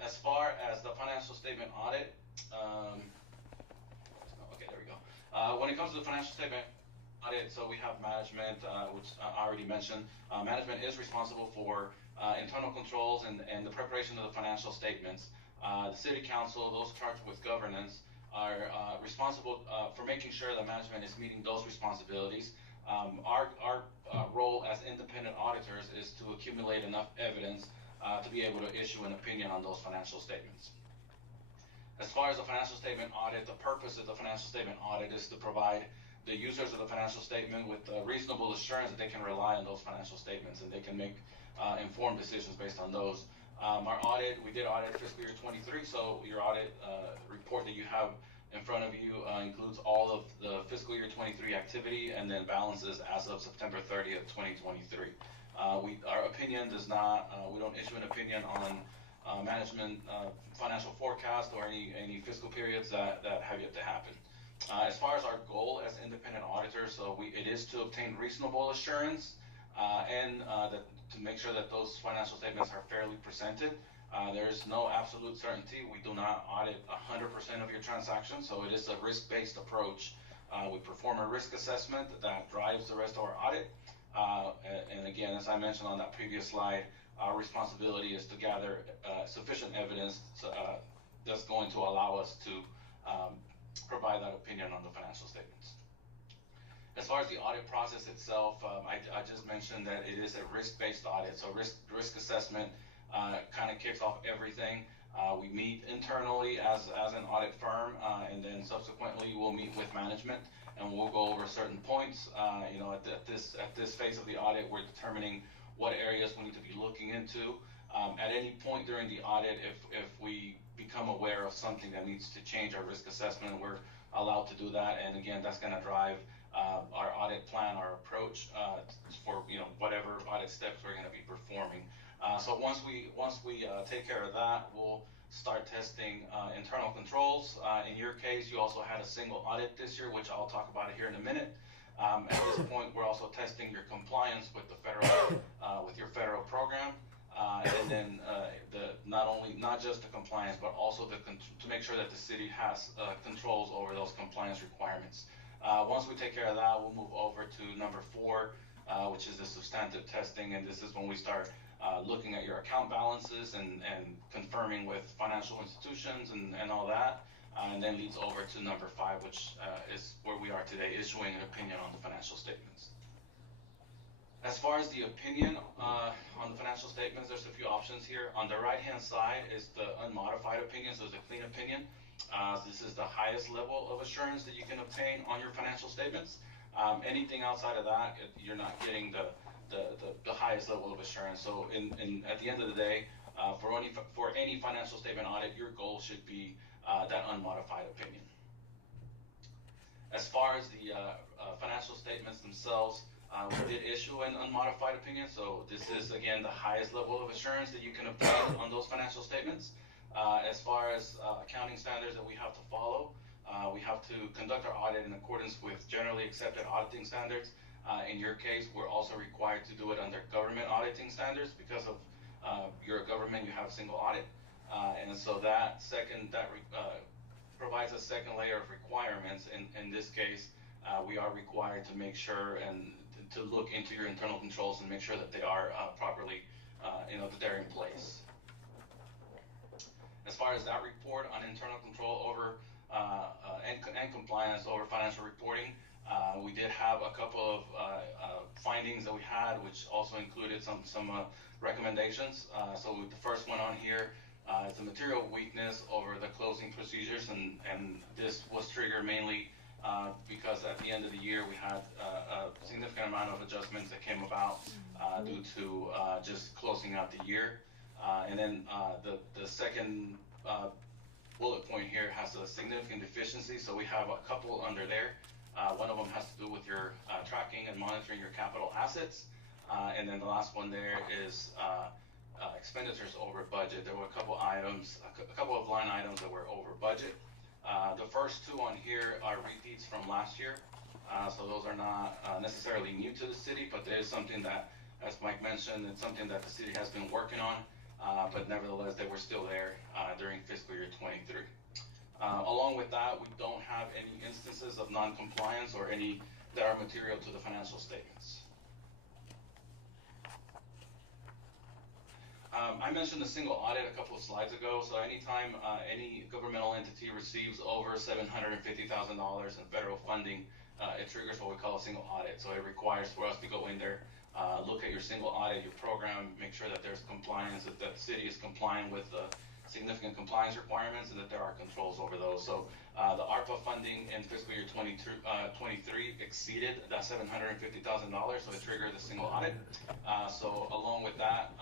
As far as the financial statement audit, okay, there we go. When it comes to the financial statement audit, so we have management, which I already mentioned. Management is responsible for internal controls and the preparation of the financial statements. The city council, those charged with governance, are responsible for making sure that management is meeting those responsibilities. Our role as independent auditors is to accumulate enough evidence to be able to issue an opinion on those financial statements. As far as the financial statement audit, the purpose of the financial statement audit is to provide the users of the financial statement with reasonable assurance that they can rely on those financial statements and they can make informed decisions based on those. Our audit, we did audit fiscal year 23, so your audit report that you have in front of you includes all of the fiscal year 23 activity and then balances as of September 30th, 2023. Our opinion does not, we don't issue an opinion on management financial forecast or any fiscal periods that have yet to happen. As far as our goal as independent auditors, so it is to obtain reasonable assurance and to make sure that those financial statements are fairly presented. There is no absolute certainty. We do not audit 100% of your transactions, so it is a risk-based approach. We perform a risk assessment that drives the rest of our audit. And again, as I mentioned on that previous slide, our responsibility is to gather sufficient evidence that's going to allow us to provide that opinion on the financial statements. As far as the audit process itself, I just mentioned that it is a risk-based audit. So risk assessment kind of kicks off everything. We meet internally as an audit firm, and then subsequently we'll meet with management and we'll go over certain points. At this phase of the audit, we're determining what areas we need to be looking into. At any point during the audit, if we become aware of something that needs to change our risk assessment, we're allowed to do that. And again, that's going to drive our audit plan, our approach for whatever audit steps we're going to be performing. So once we take care of that, we'll start testing internal controls. In your case, you also had a single audit this year, which I'll talk about here in a minute. At this point, we're also testing your compliance with the federal, with your federal program, and then not just the compliance, but also to make sure that the city has controls over those compliance requirements. Once we take care of that, we'll move over to number 4, which is the substantive testing, and this is when we start looking at your account balances and confirming with financial institutions and all that, and then leads over to number 5, which is where we are today, issuing an opinion on the financial statements. As far as the opinion on the financial statements, there's a few options here. On the right-hand side is the unmodified opinion, so it's a clean opinion. This is the highest level of assurance that you can obtain on your financial statements. Anything outside of that, you're not getting the highest level of assurance. So at the end of the day, for any financial statement audit, your goal should be that unmodified opinion. As far as the financial statements themselves, we did issue an unmodified opinion. So this is, again, the highest level of assurance that you can obtain on those financial statements. As far as accounting standards that we have to follow, we have to conduct our audit in accordance with generally accepted auditing standards. In your case, we're also required to do it under government auditing standards because of you're a government, you have a single audit. And so that provides a second layer of requirements. In this case, we are required to make sure and to look into your internal controls and make sure that they are properly, that they're in place. As far as that report on internal control over and compliance over financial reporting, we did have a couple of findings that we had, which also included some recommendations. So the first one on here is the material weakness over the closing procedures, and this was triggered mainly because at the end of the year we had a significant amount of adjustments that came about due to just closing out the year. And then the second bullet point here has a significant deficiency, so we have a couple under there. One of them has to do with your tracking and monitoring your capital assets. And then the last one there is expenditures over budget. There were a couple of line items that were over budget. The first 2 on here are repeats from last year. So those are not necessarily new to the city, but there is something that, as Mike mentioned, it's something that the city has been working on. But nevertheless, they were still there during fiscal year 23. Along with that, we don't have any instances of non-compliance or any that are material to the financial statements. I mentioned a single audit a couple of slides ago. So anytime any governmental entity receives over $750,000 in federal funding, it triggers what we call a single audit. So it requires for us to go in there, look at your single audit, your program, make sure that there's compliance, that the city is complying with the significant compliance requirements, and that there are controls over those. So the ARPA funding in fiscal year 23 exceeded that $750,000, so it triggered the single audit. So along with that,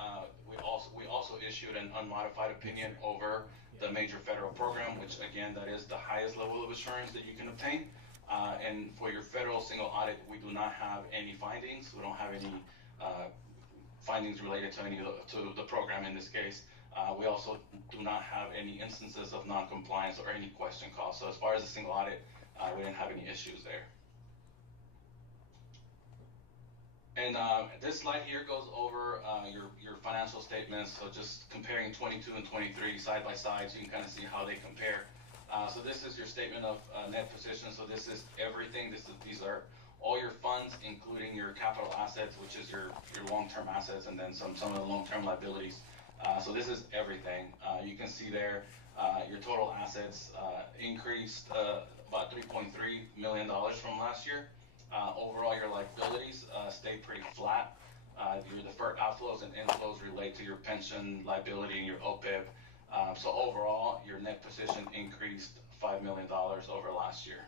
we also issued an unmodified opinion over the major federal program, which again, that is the highest level of assurance that you can obtain. And for your federal single audit, we do not have any findings. We don't have any findings related to the program in this case. We also do not have any instances of non-compliance or any question calls. So as far as the single audit, we didn't have any issues there. And this slide here goes over your financial statements. So just comparing 22 and 23 side by side, so you can kind of see how they compare. So this is your statement of net position. So this is everything. These are all your funds, including your capital assets, which is your long-term assets, and then some of the long-term liabilities. So this is everything. You can see there your total assets increased about $3.3 million from last year. Overall, your liabilities stayed pretty flat. Your deferred outflows and inflows relate to your pension liability and your OPEB. So overall, your net position increased $5 million over last year.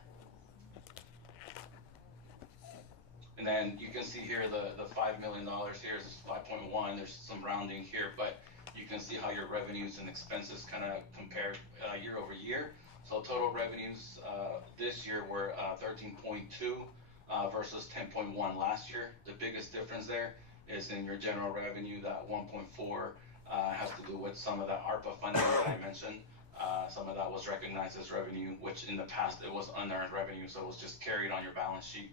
And then you can see here the $5 million here is 5.1. There's some rounding here, but you can see how your revenues and expenses kind of compare year over year. So total revenues this year were 13.2 versus 10.1 last year. The biggest difference there is in your general revenue. That 1.4 has to do with some of that ARPA funding that I mentioned. Some of that was recognized as revenue, which in the past it was unearned revenue, so it was just carried on your balance sheet.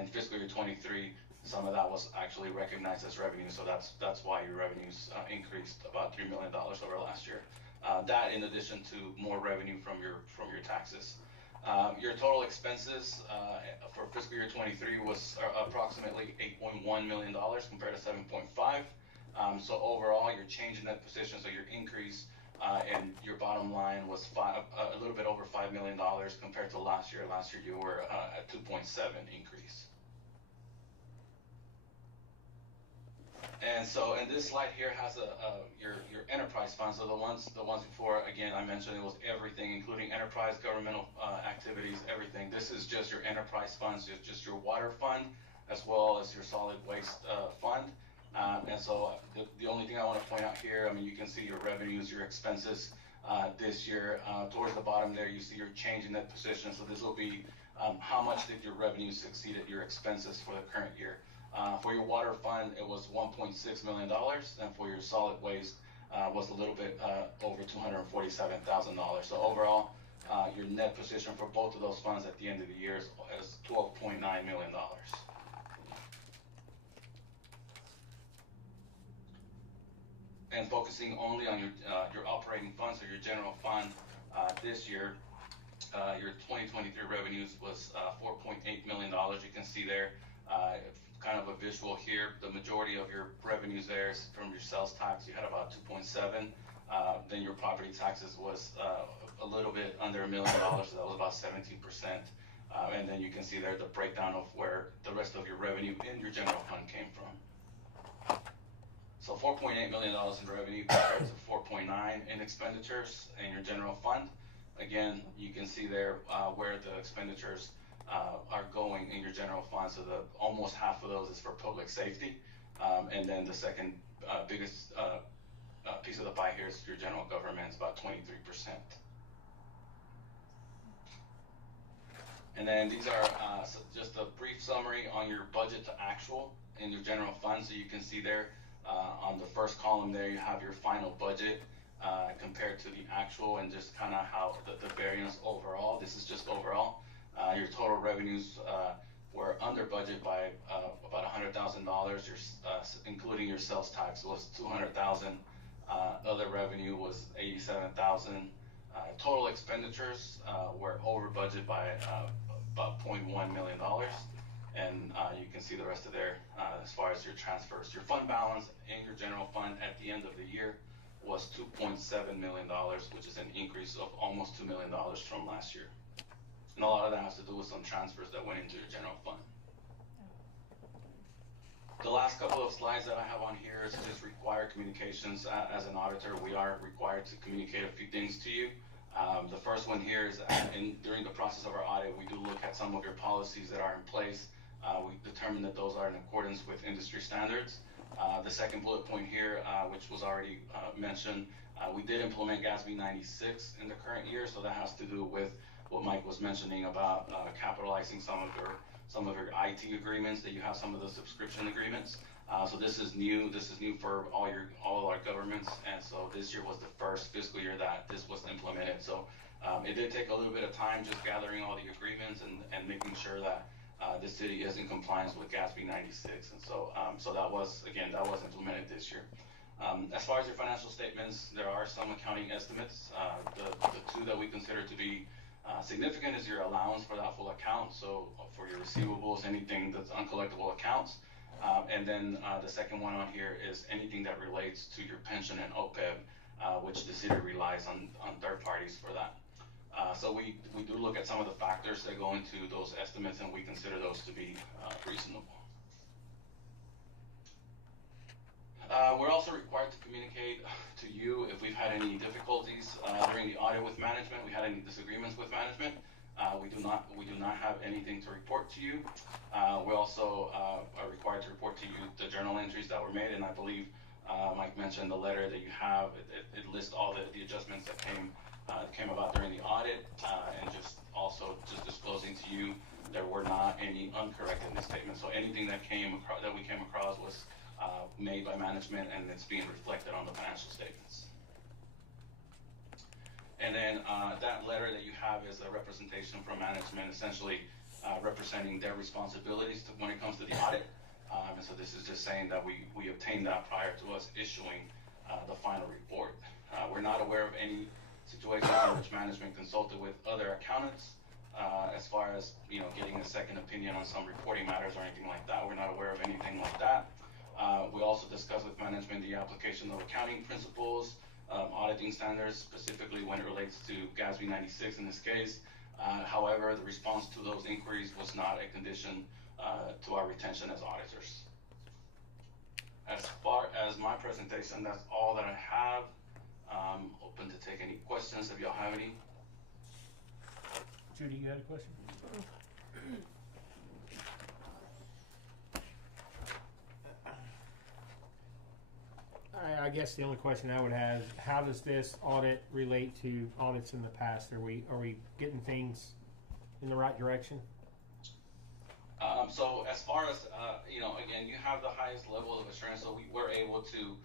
In fiscal year 23, some of that was actually recognized as revenue, so that's why your revenues increased about $3 million over last year. That in addition to more revenue from your taxes. Your total expenses for fiscal year 23 was approximately $8.1 million compared to 7.5. So overall, your change in that position, so your increase and your bottom line was a little bit over $5 million compared to last year. Last year you were at 2.7 increase. And so, and this slide here has your enterprise fund. So the ones before, again, I mentioned it was everything, including enterprise, governmental activities, everything. This is just your enterprise funds, just your water fund, as well as your solid waste fund. And so the only thing I want to point out here, I mean, you can see your revenues, your expenses this year. Towards the bottom there, you see your change in that position. So this will be how much did your revenues exceeded your expenses for the current year. For your water fund, it was $1.6 million, and for your solid waste was a little bit over $247,000. So overall, your net position for both of those funds at the end of the year is $12.9 million. And focusing only on your operating funds or your general fund this year, your 2023 revenues was $4.8 million. You can see there kind of a visual here. The majority of your revenues there is from your sales tax. You had about 2.7. Then your property taxes was a little bit under $1 million, so that was about 17%. And then you can see there the breakdown of where the rest of your revenue in your general fund came from. So $4.8 million in revenue compared to $4.9 in expenditures in your general fund. Again, you can see there where the expenditures are going in your general fund. So almost half of those is for public safety. And then the second biggest piece of the pie here is your general government. It's about 23%. And then these are just a brief summary on your budget to actual in your general fund. So you can see there on the first column there, you have your final budget compared to the actual, and just kind of how the variance overall. This is just overall. Your total revenues were under budget by about $100,000. Including your sales tax was $200,000. Other revenue was $87,000. Total expenditures were over budget by about $0.1 million. And you can see the rest of there as far as your transfers. Your fund balance in your general fund at the end of the year was $2.7 million, which is an increase of almost $2 million from last year. And a lot of that has to do with some transfers that went into your general fund. The last couple of slides that I have on here is just required communications. As an auditor, we are required to communicate a few things to you. The first one here is during the process of our audit, we do look at some of your policies that are in place. We determined that those are in accordance with industry standards. The second bullet point here, which was already mentioned, we did implement GASB 96 in the current year, so that has to do with what Mike was mentioning about capitalizing some of your IT agreements, that you have some of the subscription agreements. So this is new. This is new for all our governments, and so this year was the first fiscal year that this was implemented. So it did take a little bit of time just gathering all the agreements and making sure that the city is in compliance with GASB 96, and so that was implemented this year. As far as your financial statements, there are some accounting estimates. The two that we consider to be significant is your allowance for that full account, so for your receivables, anything that's uncollectible accounts, and then the second one on here is anything that relates to your pension and OPEB, which the city relies on third parties for that. So we do look at some of the factors that go into those estimates, and we consider those to be reasonable. We're also required to communicate to you if we've had any difficulties during the audit with management. We had any disagreements with management. We do not have anything to report to you. We also are required to report to you the journal entries that were made, and I believe Mike mentioned the letter that you have. It lists all the adjustments that came about during the audit, and just disclosing to you there were not any uncorrected misstatements. So anything that we came across was made by management, and it's being reflected on the financial statements. And then that letter that you have is a representation from management, essentially representing their responsibilities when it comes to the audit. And so this is just saying that we obtained that prior to us issuing the final report. We're not aware of any situations in which management consulted with other accountants as far as getting a second opinion on some reporting matters or anything like that. We're not aware of anything like that. We also discussed with management the application of accounting principles, auditing standards, specifically when it relates to GASB 96 in this case. However, the response to those inquiries was not a condition to our retention as auditors. As far as my presentation, that's all that I have. Open to take any questions if y'all have any. Judy, you had a question? I guess the only question I would have is, how does this audit relate to audits in the past? Are we getting things in the right direction? So as far as, again, you have the highest level of assurance, so we were able to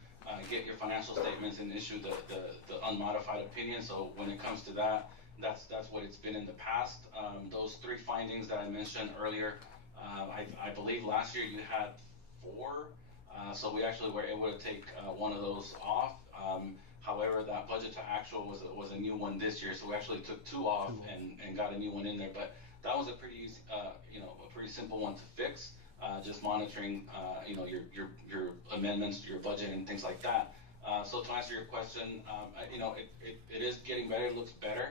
get your financial statements and issue the unmodified opinion. So when it comes to that, that's what it's been in the past. Those 3 findings that I mentioned earlier, I believe last year you had 4. So we actually were able to take one of those off. However, that budget to actual was a new one this year, so we actually took 2 off and got a new one in there. But that was a pretty easy, a pretty simple one to fix. Just monitoring, your amendments to your budget and things like that. So to answer your question, it is getting better. It looks better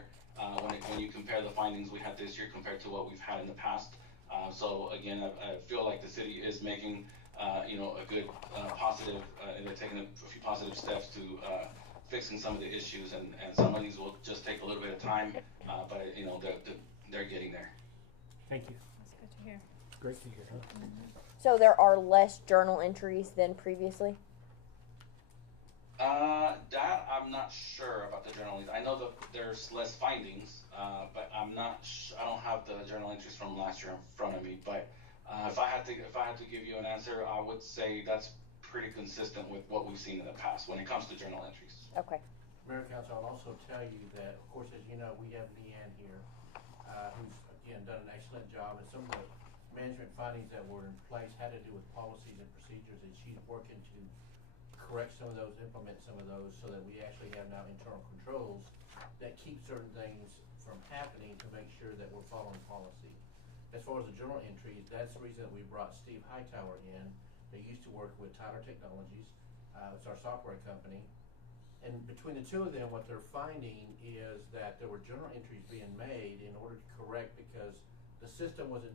when you compare the findings we had this year compared to what we've had in the past. So again, I feel like the city is making a good positive, and they're taking a few positive steps to fixing some of the issues, and some of these will just take a little bit of time, but they're getting there. Thank you. That's good to hear. Great to hear, huh? So there are less journal entries than previously? That I'm not sure about the journal entries. I know that there's less findings, but I'm not. I don't have the journal entries from last year in front of me. But if I had to give you an answer, I would say that's pretty consistent with what we've seen in the past when it comes to journal entries. Okay. Mayor Council, I'll also tell you that, of course, as you know, we have Leanne here, who's again done an excellent job, and some of the management findings that were in place had to do with policies and procedures, and she's working to correct some of those, implement some of those, so that we actually have now internal controls that keep certain things from happening to make sure that we're following policy. As far as the journal entries, that's the reason that we brought Steve Hightower in. They used to work with Tyler Technologies. It's our software company. And between the two of them, what they're finding is that there were journal entries being made in order to correct, because the system wasn't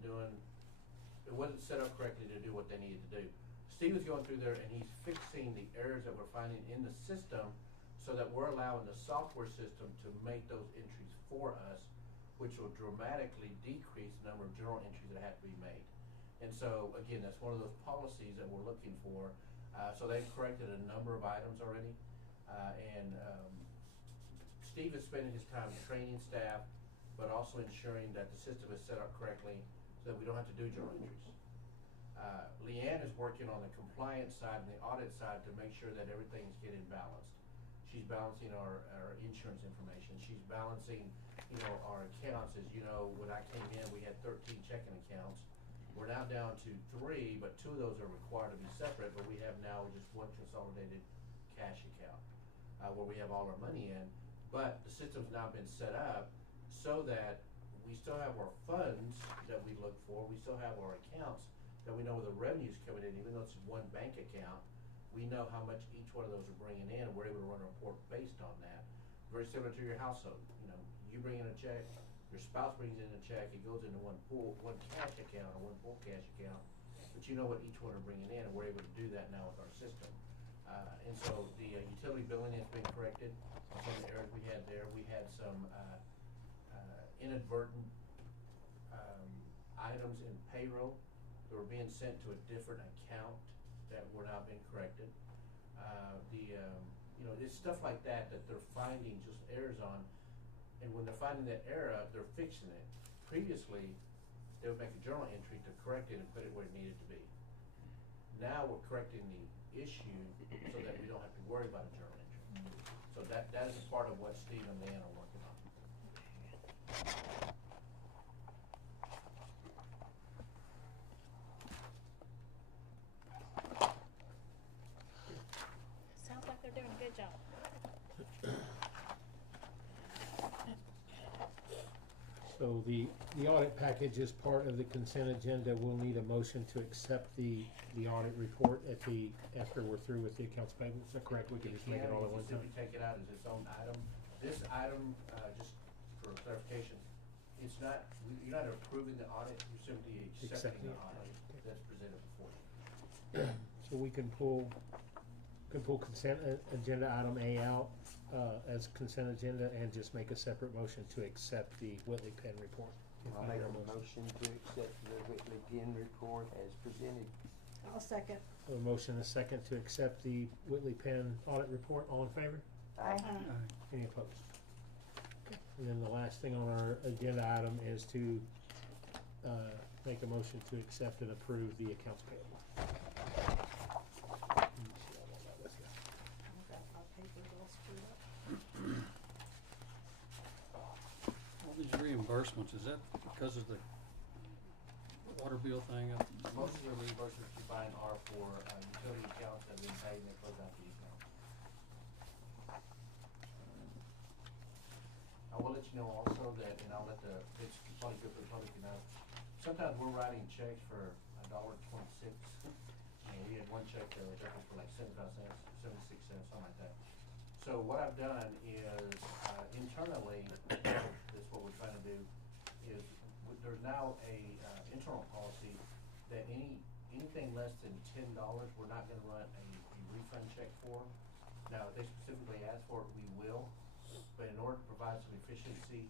set up correctly to do what they needed to do. Steve is going through there and he's fixing the errors that we're finding in the system, so that we're allowing the software system to make those entries for us, which will dramatically decrease the number of journal entries that have to be made. And so, again, that's one of those policies that we're looking for. So they've corrected a number of items already. Steve is spending his time training staff, but also ensuring that the system is set up correctly so that we don't have to do journal entries. Leanne is working on the compliance side and the audit side to make sure that everything's getting balanced. She's balancing our insurance information. She's balancing, our accounts. As you know, when I came in, we had 13 checking accounts. We're now down to 3, but 2 of those are required to be separate, but we have now just one consolidated cash account where we have all our money in. But the system's now been set up so that we still have our funds that we look for. We still have our accounts that we know where the revenue's coming in. Even though it's one bank account, we know how much each one of those are bringing in, and we're able to run a report based on that. Very similar to your household. You bring in a check, your spouse brings in a check, it goes into one cash account or one pool cash account, but you know what each one are bringing in, and we're able to do that now with our system. And so the utility billing has been corrected on some of the errors we had there. We had some inadvertent items in payroll that were being sent to a different account that were now being corrected. You know, it's stuff like that that they're finding just errors on, and when they're finding that error, they're fixing it. Previously, they would make a journal entry to correct it and put it where it needed to be. Now we're correcting the issue so that we don't have to worry about a journal entry. So that is a part of what Steve and Dan are working on. Sounds like they're doing a good job. So the audit package is part of the consent agenda. We'll need a motion to accept the audit report after we're through with the accounts payable. Is that correct? We can just make it all at one time. Simply take it out as its own item. This item, just for clarification, it's not, you're not approving the audit, you're simply accepting the audit that's presented before you. So we can pull consent agenda item A out as consent agenda and just make a separate motion to accept the Whitley Penn report. I'll make a motion to accept the Whitley Penn report as presented. I'll second. A motion and a second to accept the Whitley Penn audit report. All in favor? Aye. Any opposed? And then the last thing on our agenda item is to make a motion to accept and approve the accounts payable. All these reimbursements, is that because of the water bill thing? Most of the reimbursements you find are for utility accounts that have been paid and they close out the account. I will let you know also that, and I'll let it's probably good for the public to know, sometimes we're writing checks for $1.26. And we had one check that was for like 75 cents, 76 cents, something like that. So what I've done is internally, this is what we're trying to do, is there's now a internal policy that anything less than $10 we're not going to run a refund check for. Now, if they specifically ask for it, we will. But in order to provide some efficiency,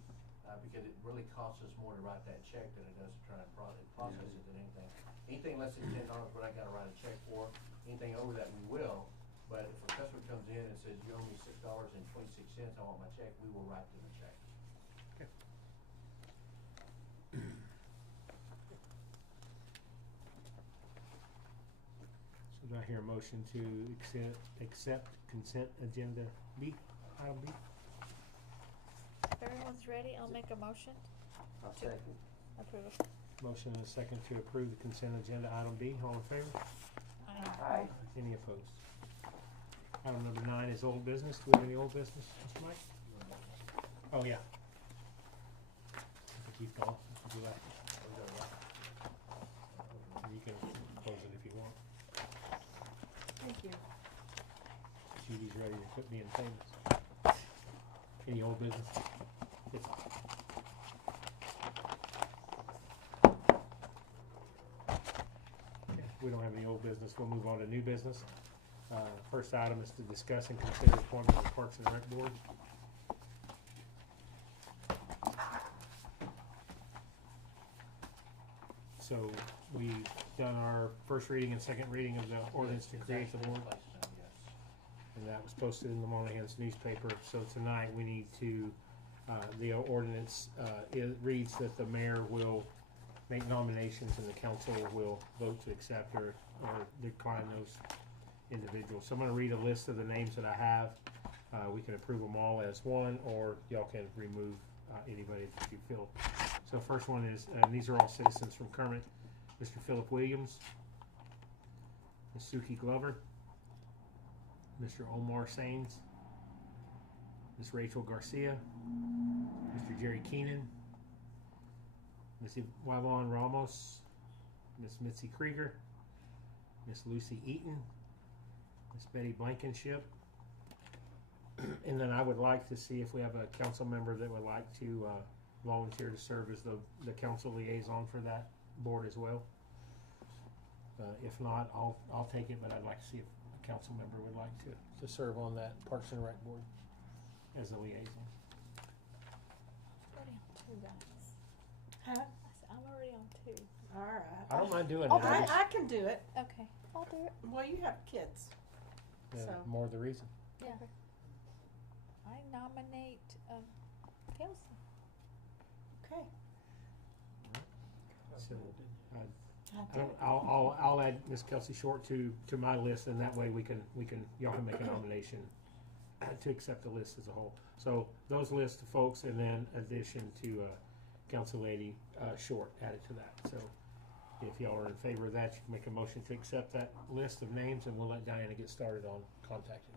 because it really costs us more to write that check than it does to try and process it than anything. Anything less than $10 we're not going to write a check for. Anything over that we will. But if a customer comes in and says, you owe me $6.26, I want my check, we will write them a check. Okay. So do I hear a motion to accept consent agenda B, item B? If everyone's ready, I'll make a motion. I'll second. Approve. Motion and a second to approve the consent agenda item B. All in favor? Aye. Any opposed? Item number 9 is old business. Do we have any old business, Mr. Mike? Oh, yeah. Keep going. Would you like it? You can close it if you want. Thank you. Judy's ready to put me in famous. Any old business? Yes. Okay, we don't have any old business. We'll move on to new business. First item is to discuss and consider appointment of the Parks and Rec Board. So we've done our first reading and second reading of the ordinance to create the board. And that was posted in the Monahans newspaper. So tonight we need to, the ordinance, it reads that the mayor will make nominations and the council will vote to accept or decline those individuals. So I'm going to read a list of the names that I have. We can approve them all as one, or y'all can remove anybody that you feel. So first one is, and these are all citizens from Kermit, Mr. Philip Williams, Ms. Suki Glover, Mr. Omar Sains, Ms. Rachel Garcia, Mr. Jerry Keenan, Ms. Wavon Ramos, Ms. Mitzi Krieger, Ms. Lucy Eaton, Ms. Betty Blankenship, and then I would like to see if we have a council member that would like to volunteer to serve as the council liaison for that board as well. If not, I'll take it, but I'd like to see if a council member would like to serve on that Parks and Rec board as a liaison. Already on two, guys. Huh? I said, I'm already on two. All right. I don't mind doing it. I, I just- I can do it. Okay, I'll do it. Well, you have kids. yeah, so. more the reason. Yeah. I nominate Kelsey. Okay. So, I'll add Miss Kelsey Short to my list, and that way we can y'all can make a nomination to accept the list as a whole. So those lists of folks, and then addition to Council Lady Short added to that. So if y'all are in favor of that, you can make a motion to accept that list of names, and we'll let Diana get started on contacting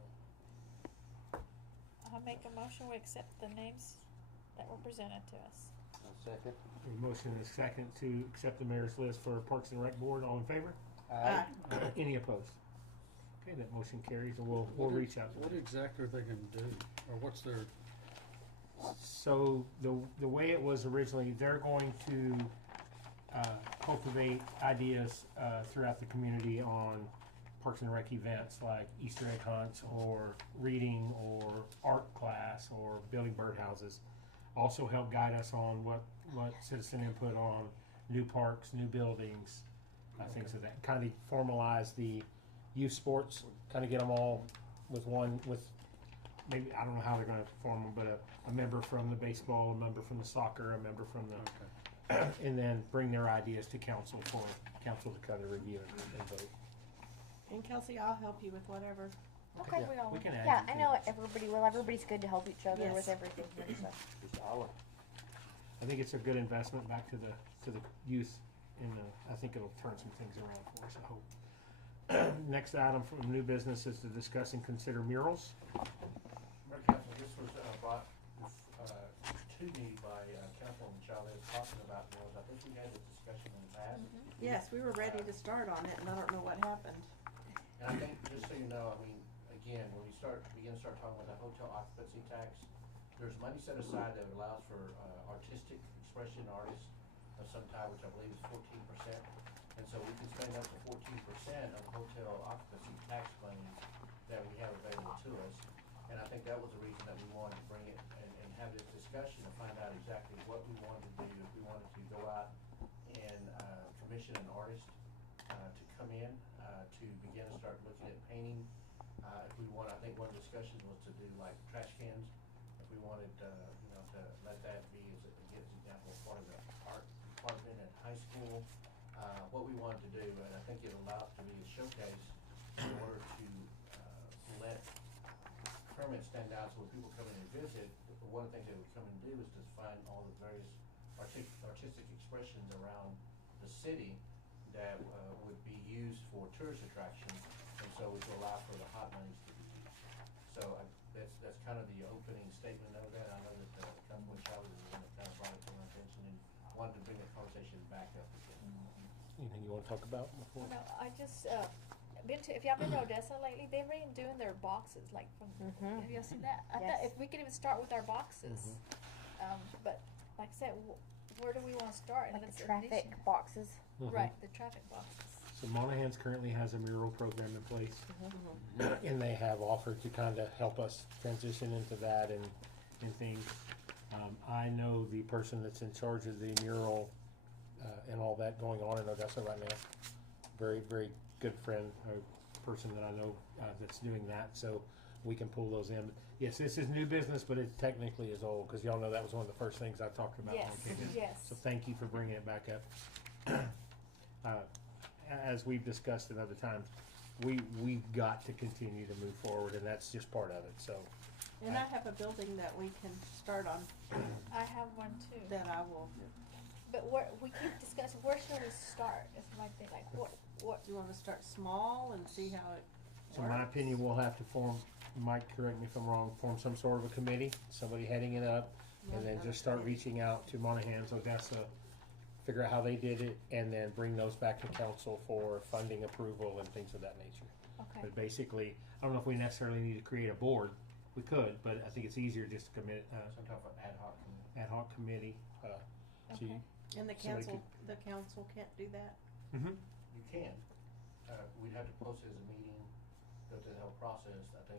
them. I'll make a motion, we accept the names that were presented to us. I'll second. A motion is second to accept the mayor's list for Parks and Rec Board. All in favor? Aye. Any opposed? Okay, that motion carries, and we'll reach out to What them. exactly are they gonna do, or what's their? So the way it was originally, they're going to cultivate ideas throughout the community on Parks and Rec events like Easter egg hunts or reading or art class or building birdhouses. Also help guide us on what citizen input on new parks, new buildings, things of that. Kind of formalize the youth sports, kind of get them all with maybe, I don't know how they're going to form them, but a member from the baseball, a member from the soccer, a member from the, and then bring their ideas to council for council to kind of review and vote. And Kelsey, I'll help you with whatever. Okay, Yeah, we can add Yeah, you I know things. everybody will. Everybody's good to help each other Yes. with everything here, so. Just holler. I think it's a good investment back to the youth, and I think it'll turn some things around for us, I hope. Next item from new business is to discuss and consider murals. Mayor Council, this was brought to me by Councilwoman Chavez talking about meals. I think we had this discussion in the past. Yes, we were ready to start on it, and I don't know what happened. And I think, just so you know, I mean, again, when we begin to start talking about the hotel occupancy tax, there's money set aside that allows for artistic expression artists of some type, which I believe is 14%. And so we can spend up to 14% of hotel occupancy tax money that we have available to us. And I think that was the reason that we wanted to bring it and have this discussion to find out exactly what we wanted to do. If we wanted to go out and commission an artist to come in to begin to start looking at painting. If we want, I think one of the discussions was to do like trash cans. If we wanted, to let that be as an example, part of the art department at high school. What we wanted to do, and I think it allowed to be a showcase in order to let Kermit stand out, so when people come in and visit, one of the things they would come and do is to find all the various artistic expressions around the city that would be used for tourist attractions, and so to allow for the hot monies to be used. So that's kind of the opening statement of that. I know that Councilman Chavez is the one that kind of brought it to my attention and wanted to bring the conversation back up again. Anything you want to talk about before? No, I just if y'all been to Odessa lately, they've been doing their boxes like from. Mhm. Have y'all seen that? I Yes. thought if we could even start with our boxes, but like I said, where do we want to start? Like And the it's traffic addition. boxes. Mhm. Right, the traffic boxes. So Monahans currently has a mural program in place, Mm-hmm. and they have offered to kind of help us transition into that and things. I know the person that's in charge of the mural and all that going on in Odessa right now. Very, very good friend, a person that I know that's doing that, so we can pull those in. Yes, this is new business, but it technically is old, because y'all know that was one of the first things I talked about. Yes, when I came in. yes. So thank you for bringing it back up. As we've discussed at other times, we've got to continue to move forward, and that's just part of it, so. And I have a building that we can start on I have one too. that I will, But we keep discussing where should we start? Is my thing. Like what? do you wanna start small and see how it So in my works? opinion, we'll have to form, Mike, correct me if I'm wrong, form some sort of a committee, somebody heading it up, and then just start reaching out to Monahans, Odessa, figure out how they did it, and then bring those back to council for funding approval and things of that nature. Okay. But basically, I don't know if we necessarily need to create a board. We could, but I think it's easier just to commit, Some type of ad hoc committee. ad hoc committee, to. Okay. And the so they council can't do that? Mhm. You can. We'd have to post it as a meeting, go through the whole process, I think,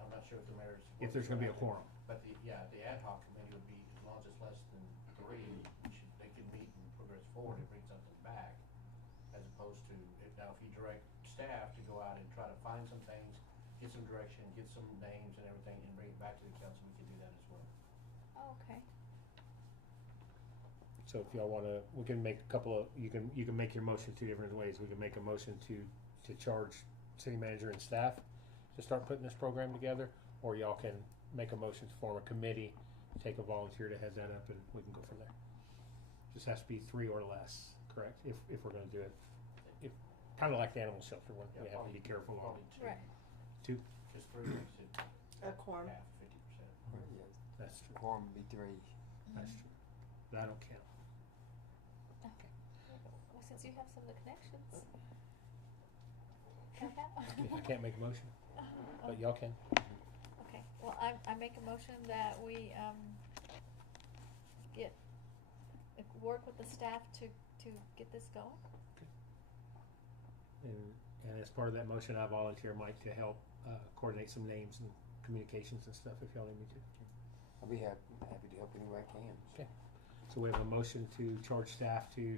I'm not sure if the mayor's. If there's gonna be a quorum. But the ad hoc committee would be, as long as it's less than 3, they could meet and progress forward and bring something back. As opposed to, if you direct staff to go out and try to find some things, get some direction, get some names and everything, and bring it back to the council, we can do that as well. Oh, okay. So if y'all wanna, we can make a couple of, you can make your motion 2 different ways. We can make a motion to charge city manager and staff to start putting this program together, or y'all can make a motion to form a committee, take a volunteer to head that up, and we can go from there. Just has to be 3 or less, correct? If we're gonna do it. If, kinda like the animal shelter one, we have to be careful on. Probably 2. Right. 2? Just 3 makes it A quorum. half, 50%. Yes, That's true. quorum would be 3. That's true. That don't count. Okay. Well, since you have some of the connections. Can I I can't make a motion, but y'all can. Okay, well, I make a motion that we, work with the staff to get this going. And as part of that motion, I volunteer Mike to help coordinate some names and communications and stuff if y'all need me to. I'll be happy to help any way I can. Okay. So we have a motion to charge staff to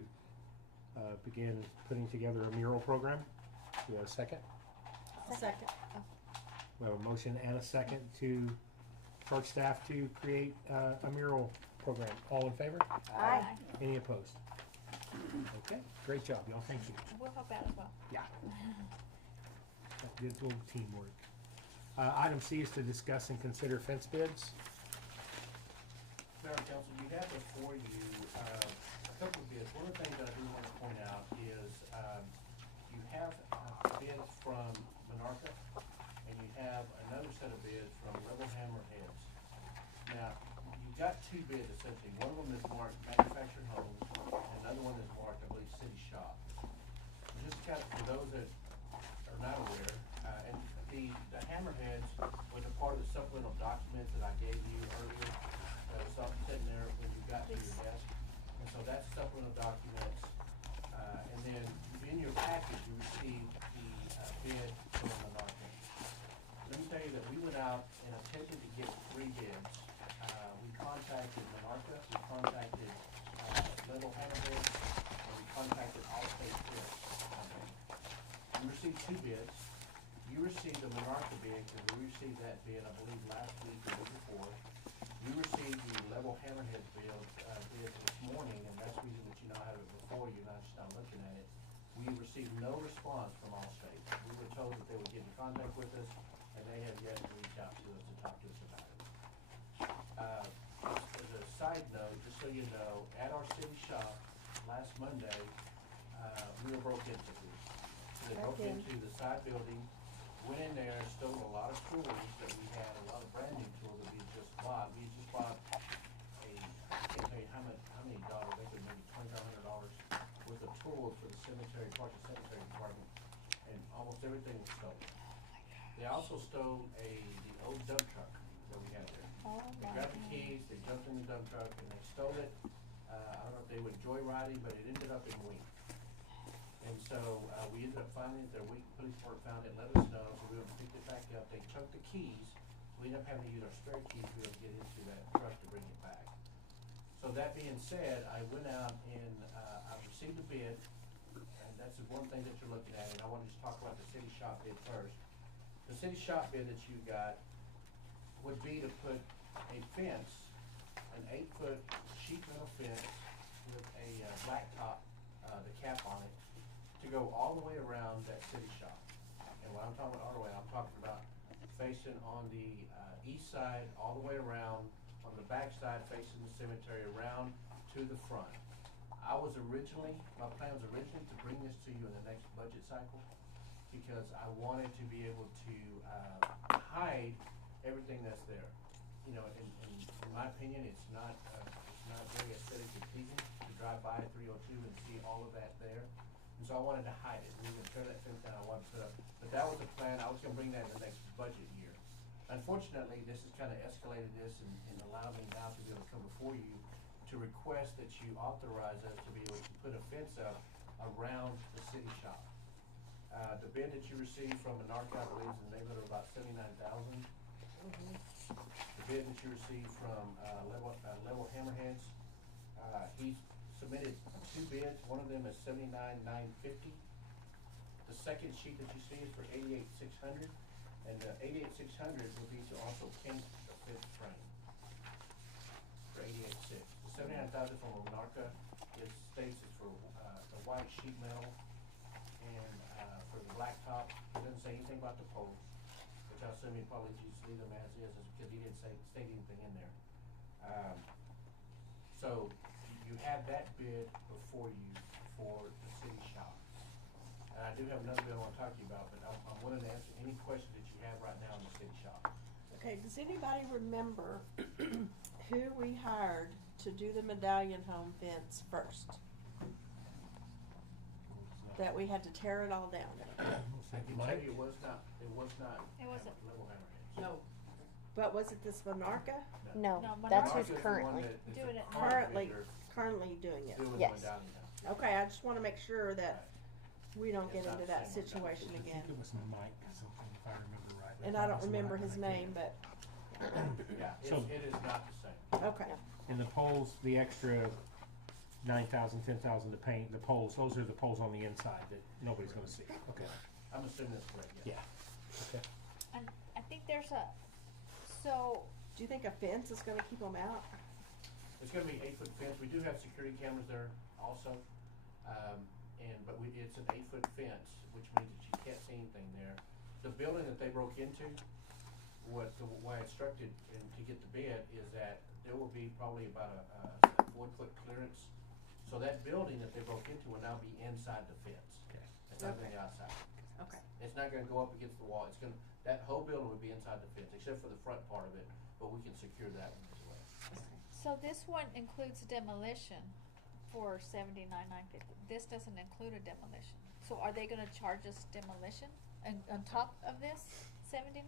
begin putting together a mural program. We have a second? Second. We have a motion and a second to charge staff to create a mural program. All in favor? Aye. Any opposed? Okay, great job, y'all. Thank you. We'll help out as well. Yeah. Good little teamwork. Item C is to discuss and consider fence bids. Mayor and Council, you have before you a couple of bids. One of the things that I do want to point out is you have bids from Monarca, and you have another set of bids from Level Hammer Heads. Now, you've got 2 bids essentially. One of them is marked Manufactured Homes, and another one is marked, I believe, City Shop. Just kind of for those that are not aware, and the Hammerheads was a part of the supplemental documents that I gave you earlier. That was something sitting there when you got to your desk. And so that's supplemental documents. And then in your package, you received the bid from Monarca. Let me tell you that we went out and attempted to get 3 bids. We contacted Monarca, we contacted Level Hammerheads, and we contacted Allstate Bids. We received 2 bids. You received the Monarca bid, because we received that bid, I believe, last week or the week before. You received the Level Hammerhead bid this morning, and that's the reason that you now have it before you, not just now looking at it. We received no response from Allstate. We were told that they would get in contact with us, and they have yet to reach out to us to talk to us about it. As a side note, just so you know, at our city shop last Monday, we were broke into. They broke into the side building, went in there and stole a lot of tools that we had, a lot of brand new tools that we had just bought. We had just bought I can't tell you how many dollars, I think maybe $2,500 worth of tools for the cemetery, Parks and Cemetery Department, and almost everything was stolen. They also stole the old dump truck that we had there. They grabbed the keys, they jumped in the dump truck, and they stole it. I don't know if they went joyriding, but it ended up in Wink. And so we ended up finding it there. Wink Police Department found it, let us know, so we went and picked it back up. They took the keys. We ended up having to use our spare keys to be able to get into that truck to bring it back. So that being said, I went out and I received a bid, and that's the one thing that you're looking at, and I want to just talk about the city shop bid first. The city shop bid that you got would be to put a fence, an 8-foot sheet metal fence with a blacktop, the cap on it, to go all the way around that city shop. And when I'm talking about all the way, I'm talking about facing on the east side, all the way around, on the back side facing the cemetery, around to the front. My plan was originally to bring this to you in the next budget cycle, because I wanted to be able to hide everything that's there. You know, in my opinion, it's not very aesthetically pleasing to drive by 302 and see all of that there. And so I wanted to hide it. We were gonna tear that fence down, I wanted to put up, but that was the plan. I was gonna bring that in the next budget year. Unfortunately, this has kind of escalated this and allowed me now to be able to come before you to request that you authorize us to be able to put a fence up around the city shop. The bid that you received from Anarca, I believe, is in the neighborhood of about $79,000. The bid that you received from Level Hammerheads, he submitted two bids. One of them is $79,950. The second sheet that you see is for $88,600, and the $88,600 will be to also paint the fifth frame for $88,600. The $79,000 from Anarca states it's for the white sheet metal, and for the blacktop, it doesn't say anything about the poles, which I assume you probably just leave them as is, because he didn't state anything in there. So you have that bid before you for the city shop. And I do have another bid I want to talk to you about, but I'm willing to answer any questions that you have right now in the city shop. Okay, does anybody remember who we hired to do the Medallion Home fence first? That we had to tear it all down. I can tell you it was not It wasn't. Level Hammerheads. No. But was it this Monarca? No, No, that's Monarca's who's the currently. one that is Doing the it current Currently, bidder currently doing it. doing Yes. Medallion House. Okay, I just wanna make sure that we don't get It's not into the that same one, situation I again. think it was Mike or something, if I remember right. And I don't remember his name, but, Yeah, So- it is not the same. okay. And the poles, the extra 9,000, 10,000 to paint, the poles, those are the poles on the inside that nobody's gonna see. Okay. I'm assuming that's correct, yes. Yeah. Okay. And I think there's a, so, Do you think a fence is gonna keep them out? It's gonna be 8-foot fence. We do have security cameras there also. But it's an 8-foot fence, which means that you can't see anything there. The building that they broke into, what I instructed to get the bid is that there will be probably about a 4-foot clearance. So that building that they broke into will now be inside the fence. Okay. It's not gonna Okay. be outside. Okay. It's not gonna go up against the wall. That whole building would be inside the fence, except for the front part of it, but we can secure that one as well. so this one includes demolition for $79,950. This doesn't include a demolition. So are they gonna charge us demolition on top of this 79?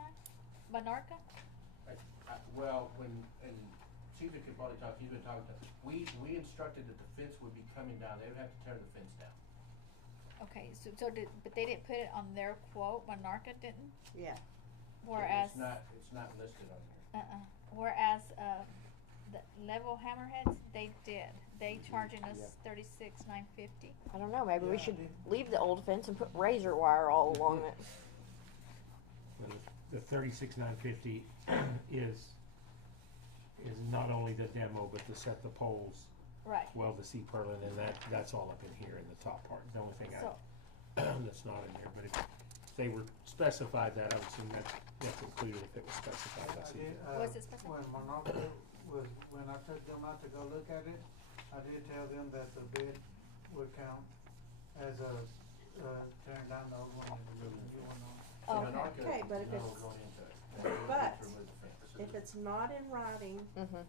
Monarca? Well, and Caesar could probably talk, he's been talking to, we instructed that the fence would be coming down, they would have to tear the fence down. Okay, but they didn't put it on their quote, Monarca didn't? Yeah. Whereas, It's not listed on here. whereas, the Level Hammerheads, they did. They charging us Yeah. $36,950. I don't know. Maybe we Yeah. should leave the old fence and put razor wire all along it. The 36,950 is not only the demo, but to set the poles, Right. weld the C-purlin, and that's all up in here in the top part. The only thing So, that's not in here, but if they were specified that, I would assume that's included if it was specified. I That's did, Was it specified? when Monarca when I took them out to go look at it, I did tell them that the bid would count as a, tearing down the old one and putting the new one on. So Okay. Monarca Okay, but if is no it's- going into it. They would but to remove the fence. If it's not in writing, Mm-hmm.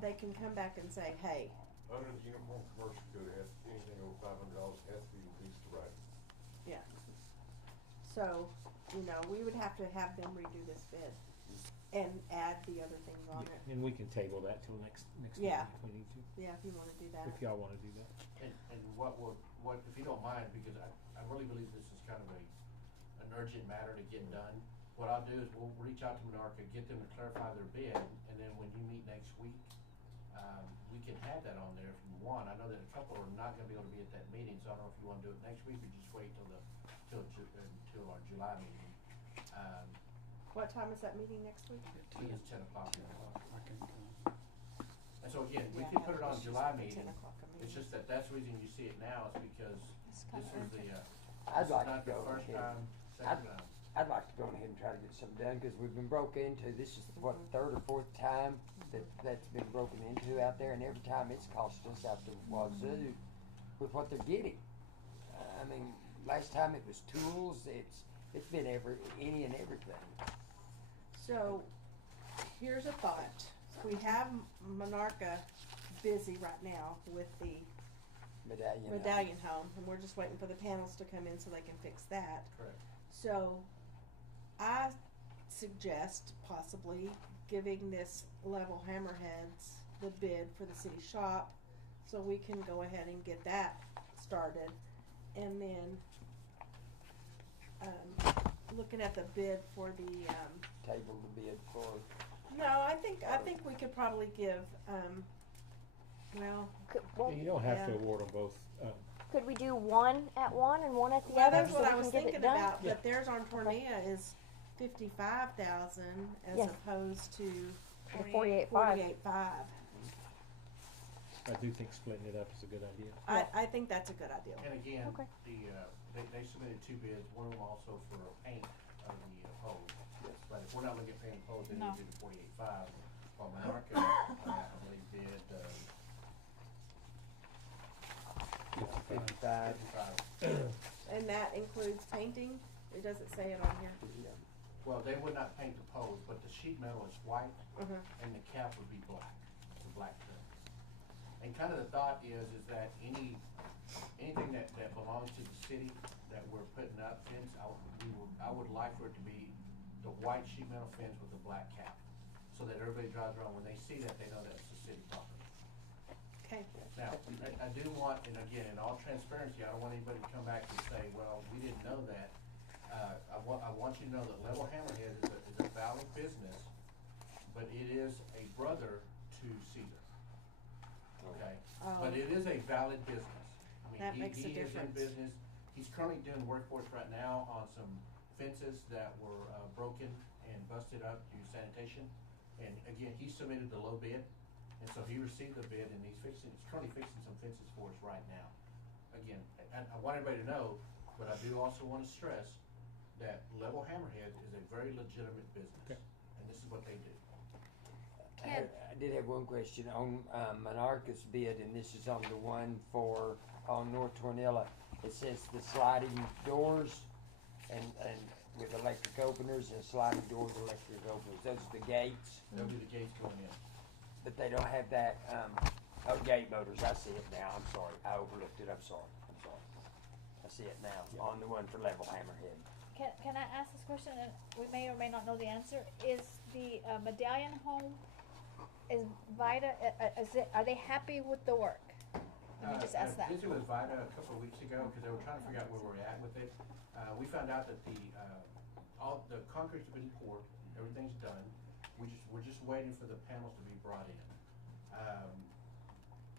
they can come back and say, hey, Under the Uniform Commercial Code, it has, anything over $500 has to be released to writing. yeah. So, we would have to have them redo this bid and add the other things on it. And we can table that till next Yeah. meeting if we need to, Yeah, if you wanna do that. if y'all wanna do that. And what, if you don't mind, because I really believe this is kind of an urgent matter to get done. What I'll do is we'll reach out to Monarca, get them to clarify their bid, and then when you meet next week, we can have that on there if you want. I know that a couple are not gonna be able to be at that meeting, so I don't know if you wanna do it next week or just wait till our July meeting. What time is that meeting next week? It is 10 o'clock. I can come. And so again, we Yeah, can put it on it's July just a meeting. 10 o'clock meeting. It's just that's the reason you see it now is because It's this kinda is the, urgent. I'd this like is not to the go first ahead. time, second time. I'd like to go ahead and try to get something done, because we've been broke into, this is what, third or fourth time that's been broken into out there, and every time it's cost us out the wazoo with what they're getting. I mean, last time it was tools, it's been any and everything. So, here's a thought. We have Monarca busy right now with the Medallion Home, and we're just waiting for the panels to come in so they can fix that. Correct. So, I suggest possibly giving this Level Hammerheads the bid for the city shop, so we can go ahead and get that started. And then looking at the bid for the, Table the bid for, no, I think we could probably give, well, Well, You don't have to Yeah. award them both. could we do one at one and one at the well, other that's so what we I was can get thinking it done? about, Yeah. but theirs on Tornea is 55,000 as Yes. opposed to The 48.5. 48.5. I do think splitting it up is a good idea. I think that's a good idea. And again, Okay. they submitted 2 bids, one of them also for paint of the poles. But if we're not looking at painting poles, then No. we do the 48.5. While Monarca, I believe did, 55. 55. And that includes painting? It doesn't say it on here. Well, they would not paint the poles, but the sheet metal is white Mhm. and the cap would be black, the black trim. And kind of the thought is that anything that belongs to the city that we're putting up fence, I would like for it to be the white sheet metal fence with the black cap. So that everybody drives around, when they see that, they know that it's the city property. Okay. Now, I do want, and again, in all transparency, I don't want anybody to come back and say, well, we didn't know that. I want you to know that Level Hammerhead is a valid business, but it is a brother to Caesar. Okay? But it is a valid business. I mean, That makes a he is in difference. business. He's currently doing work for us right now on some fences that were broken and busted up due to sanitation. And again, he submitted the low bid, and so he received the bid, and he's currently fixing some fences for us right now. Again, I want everybody to know, but I do also want to stress that Level Hammerhead is a very legitimate business, Okay. and this is what they do. I did have one question on Monarca's bid, and this is on the one on North Tornilla. It says the sliding doors and with electric openers and sliding doors, electric openers. Those are the gates, They'll be the gates going in. but they don't have that, gate motors. I see it now. I'm sorry. I overlooked it. I'm sorry. I see it now on the one for Level Hammerhead. Can I ask this question, and we may or may not know the answer? Is the Medallion Home, is Vida, are they happy with the work? Let me just ask I that. visited with Vida a couple of weeks ago, because they were trying to figure out where we're at with it. We found out that all the concrete's been poured, everything's done. We're just waiting for the panels to be brought in.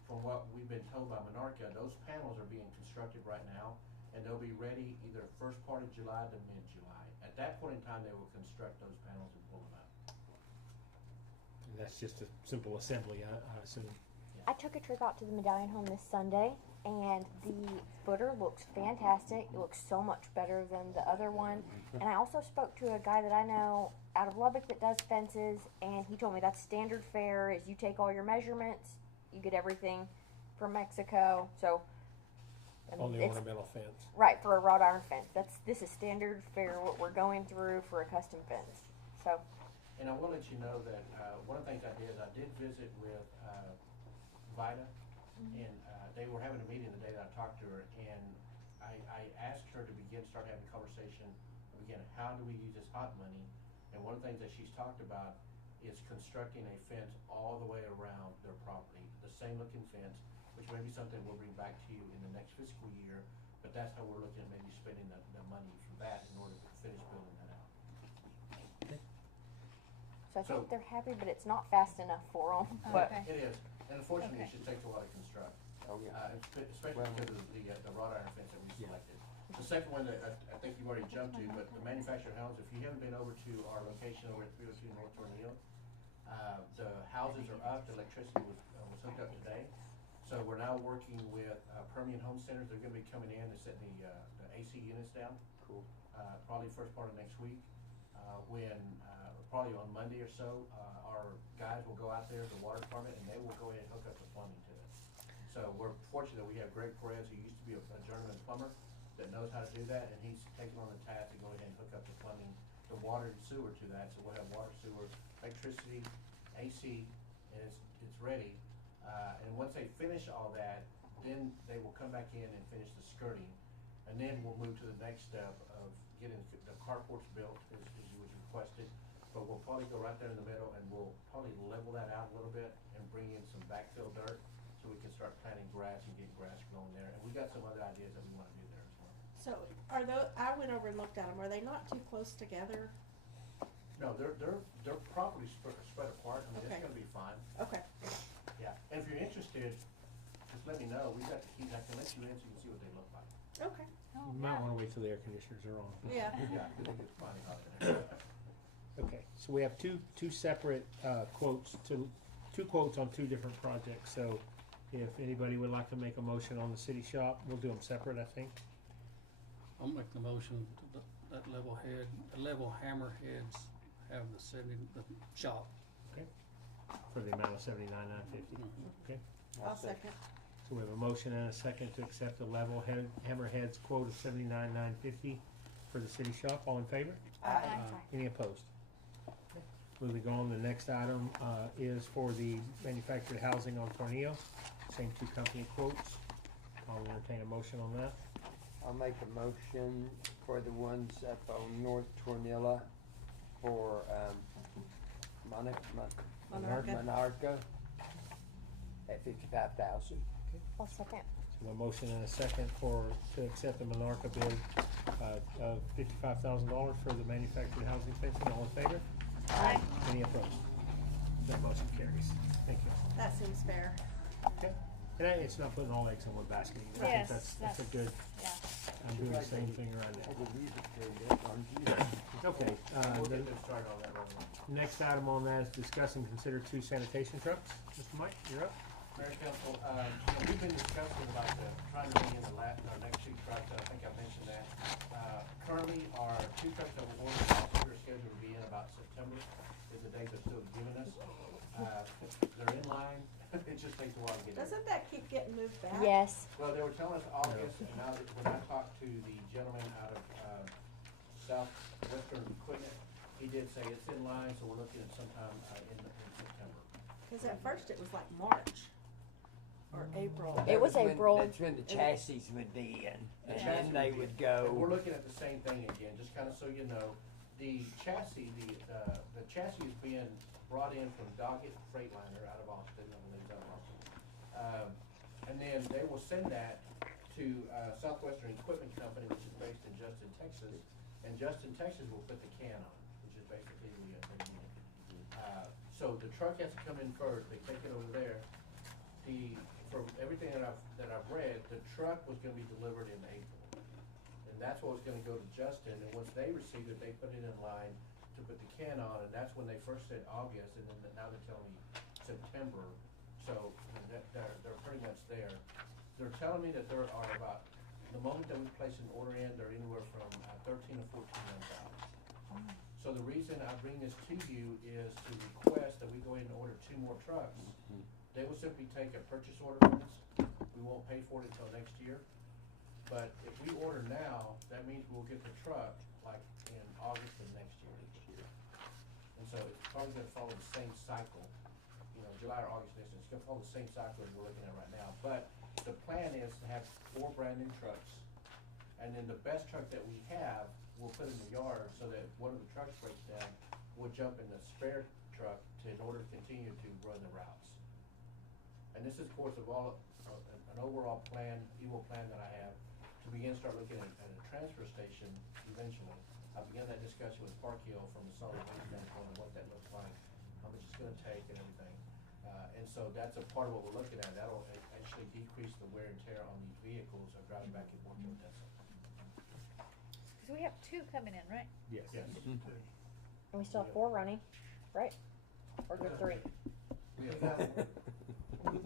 From what we've been told by Monarca, those panels are being constructed right now, and they'll be ready either first part of July to mid-July. At that point in time, they will construct those panels and pull them out. And that's just a simple assembly, I assume. I took a trip out to the Medallion Home this Sunday, and the footer looks fantastic. It looks so much better than the other one. And I also spoke to a guy that I know out of Lubbock that does fences, and he told me that's standard fare. Is you take all your measurements, you get everything from Mexico. So I mean, On the it's ornamental fence. right for a wrought iron fence. This is standard fare what we're going through for a custom fence. So And I will let you know that, one of the things I did visit with, Vida, and, they were having a meeting the day that I talked to her, and I asked her to start having a conversation, again, how do we use this hot money? And one of the things that she's talked about is constructing a fence all the way around their property, the same looking fence, which may be something we'll bring back to you in the next fiscal year, but that's how we're looking at maybe spending the money for that in order to finish building that out. I So- think they're happy, but it's not fast enough for them. But Okay. It is, and unfortunately, Okay. it just takes a while to construct. Oh, yeah. Especially because of the wrought iron fence that we selected. The second one that I think you've already jumped to, but the manufactured homes, if you haven't been over to our location over at 302 North Tornillo, the houses are up, the electricity was hooked up today. So we're now working with Permian Home Centers. They're gonna be coming in and setting the AC units down. Cool. Probably first part of next week. Probably on Monday or so, our guys will go out there, the water department, and they will go ahead and hook up the plumbing to it. So we're fortunate that we have Greg Perez, who used to be a journeyman plumber, that knows how to do that, and he's taken on the task to go ahead and hook up the plumbing, the water and sewer to that. So we'll have water, sewer, electricity, AC, and it's ready. And once they finish all that, then they will come back in and finish the skirting. And then we'll move to the next step of getting the carports built, as you was requested. But we'll probably go right there in the middle, and we'll probably level that out a little bit and bring in some backfill dirt, so we can start planting grass and get grass growing there. And we got some other ideas that we wanna do there as well. So are those, I went over and looked at them, are they not too close together? No, they're properly spread apart, I mean, Okay. it's gonna be fine, Okay. yeah. And if you're interested, just let me know, we got the keys, I can let you in so you can see what they look like. Okay. Oh, You might yeah. wanna wait till the air conditioners are on. Yeah. Yeah, I think it's fine out there. Okay, so we have two separate quotes, two quotes on two different projects. So if anybody would like to make a motion on the city shop, we'll do them separate, I think. I'll make the motion to that level hammer heads have the shop. For the amount of $79,950. Okay, I'll second. so we have a motion and a second to accept the level hammerheads quote of $79,950 for the city shop. All in favor? Aye. Any opposed? Moving on, the next item is for the manufactured housing on Tornillo. Same two company quotes. I'll entertain a motion on that. I'll make a motion for the ones up on North Tornilla for, Monarca at $55,000. I'll second. So a motion and a second to accept the Monarca bid of $55,000 for the manufactured housing fencing. All in favor? Aye. Any opposed? That motion carries. Thank you. That seems fair. Okay. And it's not putting all eggs in one basket either. I Yes, think that's a good, Yeah. I'm doing the same thing right now. Had the music turned up, aren't you? Okay, We'll the get them started on that right away. next item on that is discuss and consider two sanitation trucks. Mr. Mike, you're up. Mayor and Council, we've been discussing about trying to bring in our next two trucks, and I think I mentioned that. Currently, our two trucks that we're ordering, also are scheduled to be in about September, is the date they're still giving us. They're in line, it just takes a while to get in. Doesn't that keep getting moved back? Yes. Well, they were telling us August, and now that when I talked to the gentleman out of, Southwestern Equipment, he did say it's in line, so we're looking at sometime, in September. Cause at first it was like March or April. It was That's when- April. That's when the chassis would be in, The and chassis then they be- would And we're go, looking at the same thing again, just kinda so you know, the chassis, the chassis is being brought in from Doggett Freightliner out of Austin, I believe it's out of Austin. And then they will send that to, Southwestern Equipment Company, which is based in Justin, Texas, and Justin, Texas will put the can on, which is basically the unit. So the truck has to come in first, they take it over there. From everything that I've read, the truck was gonna be delivered in April. And that's what was gonna go to Justin, and once they received it, they put it in line to put the can on, and that's when they first said August, and then now they're telling me September. So, they're pretty much there. They're telling me that there are about, the moment that we place an order in, they're anywhere from 13 to 14 months out. So the reason I bring this to you is to request that we go ahead and order 2 more trucks. They will simply take a purchase order from us. We won't pay for it until next year. But if we order now, that means we'll get the truck like in August of next year. And so it's probably gonna follow the same cycle, you know, July or August next year. It's gonna follow the same cycle as we're looking at right now. But the plan is to have 4 brand new trucks. And then the best truck that we have, we'll put in the yard so that one of the trucks breaks down, we'll jump in the spare truck in order to continue to run the routes. And this is, of course, an overall plan, evil plan that I have, to begin start looking at a transfer station eventually. I began that discussion with Park Hill from the solid waste standpoint, and what that looks like, how much it's gonna take and everything. And so that's a part of what we're looking at. That'll actually decrease the wear and tear on these vehicles of driving back and forth to Odessa. Cause we have 2 coming in, right? Yes. Yes. And we still have 4 running, right? Or there 3? We Yeah. have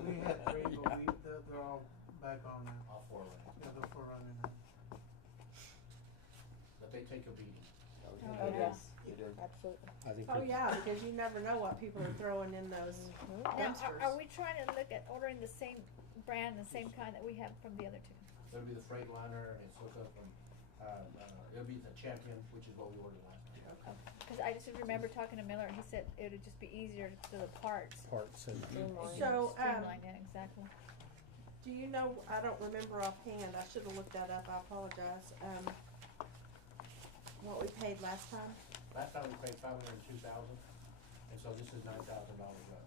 We had 3, but they're all back on now. all 4 running, Yeah, they're 4 running now. but they take a beating. Oh, yes. You do. Absolutely. I think Oh, we- yeah, because you never know what people are throwing in those Now, dumpsters. are we trying to look at ordering the same brand, the same kind that we have from the other 2? It'll be the Freightliner, it's hooked up from, it'll be the Champion, which is what we ordered last time. Cause I just remember talking to Miller, he said it would just be easier to the parts. Parts and Streamline. So, Streamline, yeah, exactly. do you know, I don't remember offhand, I should've looked that up, I apologize, what we paid last time? Last time we paid $502,000, and so this is $9,000 less.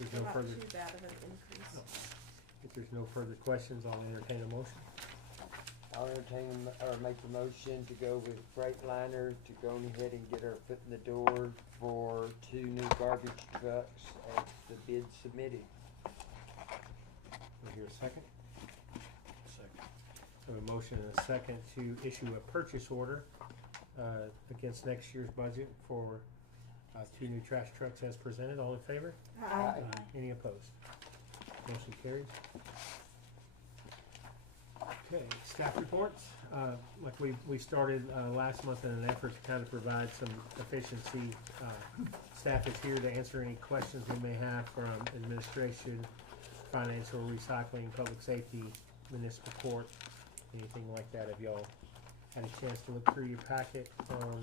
If there's no further, Not too bad of an increase. No. If there's no further questions, I'll entertain a motion. I'll entertain, or make the motion to go with Freightliner to go on ahead and get our foot in the door for 2 new garbage trucks as the bid submitted. Do I hear a second? Second. I have a motion and a second to issue a purchase order against next year's budget for 2 new trash trucks as presented. All in favor? Aye. Any opposed? Motion carries. Okay, staff reports. Like we started last month in an effort to kind of provide some efficiency. Staff is here to answer any questions we may have from administration, financial, recycling, public safety, municipal court, anything like that. Have y'all had a chance to look through your packet on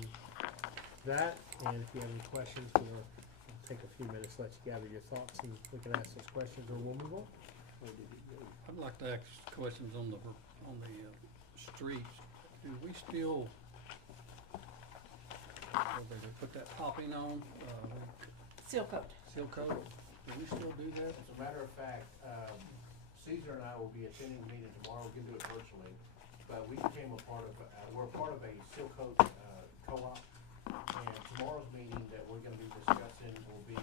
that? And if you have any questions, we'll take a few minutes, let you gather your thoughts, and we can ask those questions, or we'll move on. I'd like to ask questions on the streets. Do we still, they put that popping on, Seal coat. seal coat? Do we still do that? As a matter of fact, Caesar and I will be attending the meeting tomorrow. We can do it virtually. But we became a part of, we're a part of a seal coat co-op. And tomorrow's meeting that we're gonna be discussing will be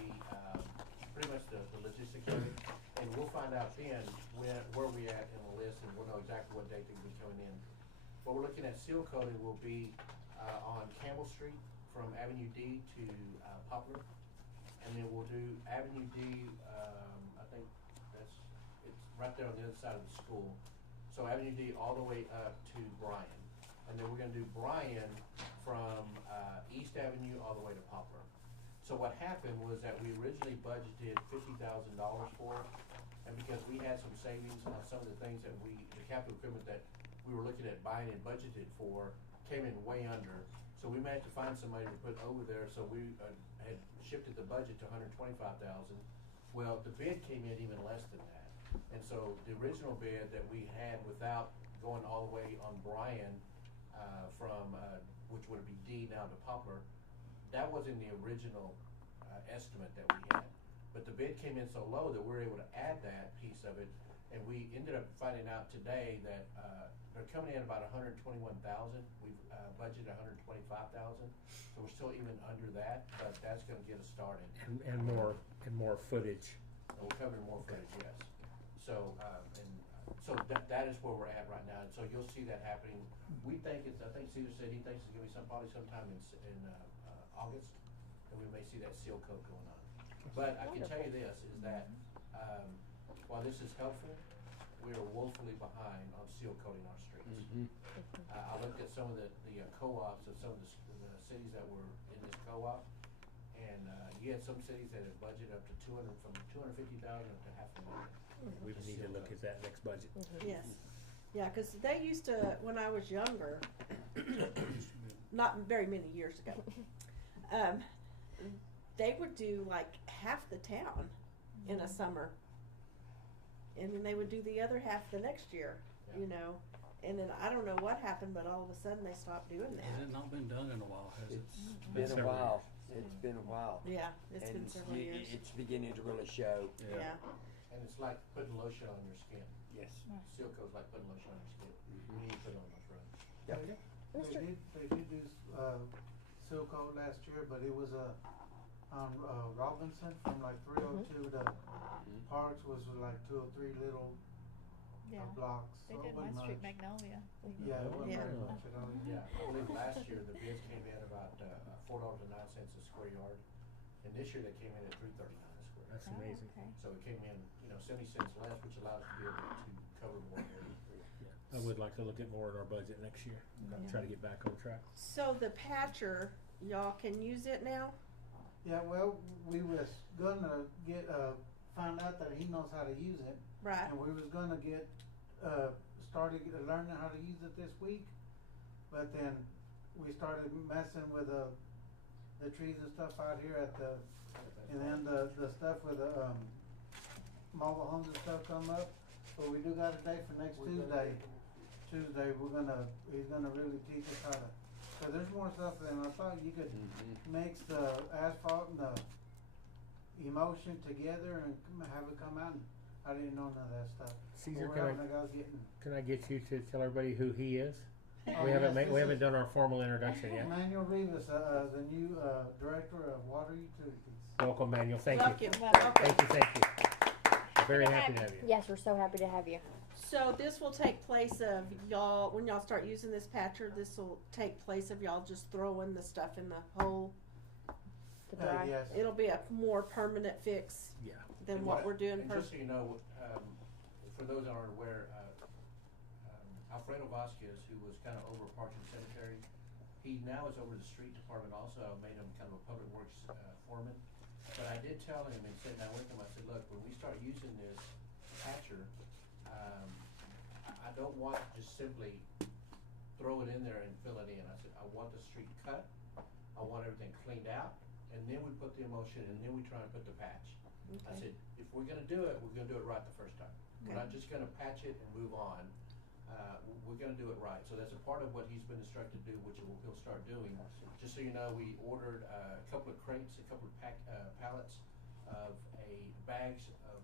pretty much the logistics of it. And we'll find out then where we at in the list, and we'll know exactly what date they'll be coming in. What we're looking at seal coating will be on Campbell Street from Avenue D to Poplar. And then we'll do Avenue D, I think it's right there on the other side of the school. So Avenue D all the way up to Bryan. And then we're gonna do Bryan from East Avenue all the way to Poplar. So what happened was that we originally budgeted $50,000 for it. And because we had some savings on some of the things that the capital equipment that we were looking at buying and budgeted for came in way under. So we managed to find somebody to put over there, so we had shifted the budget to $125,000. Well, the bid came in even less than that. And so the original bid that we had without going all the way on Bryan from, which would be D now to Poplar, that was in the original estimate that we had. But the bid came in so low that we were able to add that piece of it, and we ended up finding out today that they're coming in about $121,000. We've budgeted $125,000, so we're still even under that, but that's going to get us started. And more footage. And we're covering more footage, yes. So so that is where we're at right now, and so you'll see that happening. We think I think Caesar said he thinks it's going to be probably sometime in August, and we may see that seal coat going on. But I can tell you this, is that while this is helpful, we are woefully behind on seal coating our streets. I looked at some of the co-ops of some of the cities that were in this co-op, and you had some cities that had budgeted up to from $250,000 up to $500,000. We need to look at that next budget. Yes. Yeah, because they used to, when I was younger, not very many years ago, they would do like half the town in a summer. And then they would do the other half the next year, you know. And then I don't know what happened, but all of a sudden they stopped doing that. Has it not been done in a while, has it? It's been a while. It's been a while. Yeah, it's been And several years. it's beginning to really show. Yeah. And it's like putting lotion on your skin. Yes. Seal coat's like putting lotion on your skin. You need to put it on those roads. Yep. They did do seal coat last year, but it was on Robinson from like 302 to Parks was like 2 or 3 little Yeah. blocks. They So did it my wasn't street much. Magnolia. Yeah, it wasn't Yeah. very much at all. Yeah, I believe last year the bids came in about $4.09 a square yard, and this year they came in at $3.39 a square. That's Oh, amazing. okay. So it came in, 70 cents less, which allows us to be able to cover more area. I would like to look at more at our budget next year. Try to get back on track. So the patcher, y'all can use it now? Yeah, well, we was gonna get find out that he knows how to use it, Right. and we was gonna get started learning how to use it this week, but then we started messing with the trees and stuff out here at the, and then the stuff with the mobile homes and stuff come up. But we do got a date for next Tuesday. He's gonna really teach us how to. So there's more stuff than I thought. You could mix the asphalt and emotion together and have it come out. I didn't know none of that stuff. Caesar, We're can having a guy getting. can I get you to tell everybody who he is? Oh, We haven't yes, we this haven't is done our formal introduction yet. Manuel Rivas, the new director of water utilities. Welcome, Manuel. Thank you. Welcome. Thank you. Very happy to have you. Yes, we're so happy to have you. So this will take place of y'all, when y'all start using this patcher, this will take place of y'all just throwing the stuff in the hole. The dry. Yes. It'll be a more permanent fix Yeah. than what we're doing. And just so you know, for those that aren't aware, Alfredo Vasquez, who was kind of over Parks and Cemetery, he now is over the street department also. I made him kind of a public works foreman. But I did tell him and sitting down with him, I said, look, when we start using this patcher, I don't want to just simply throw it in there and fill it in. I said, I want the street cut, I want everything cleaned out, and then we put the emulsion, and then we try and put the patch. I said, if we're gonna do it, we're gonna do it right the first time. We're not just gonna patch it and move on. We're gonna do it right. So that's a part of what he's been instructed to do, which he'll start doing. Just so you know, we ordered a couple of crates, a couple of pallets of bags of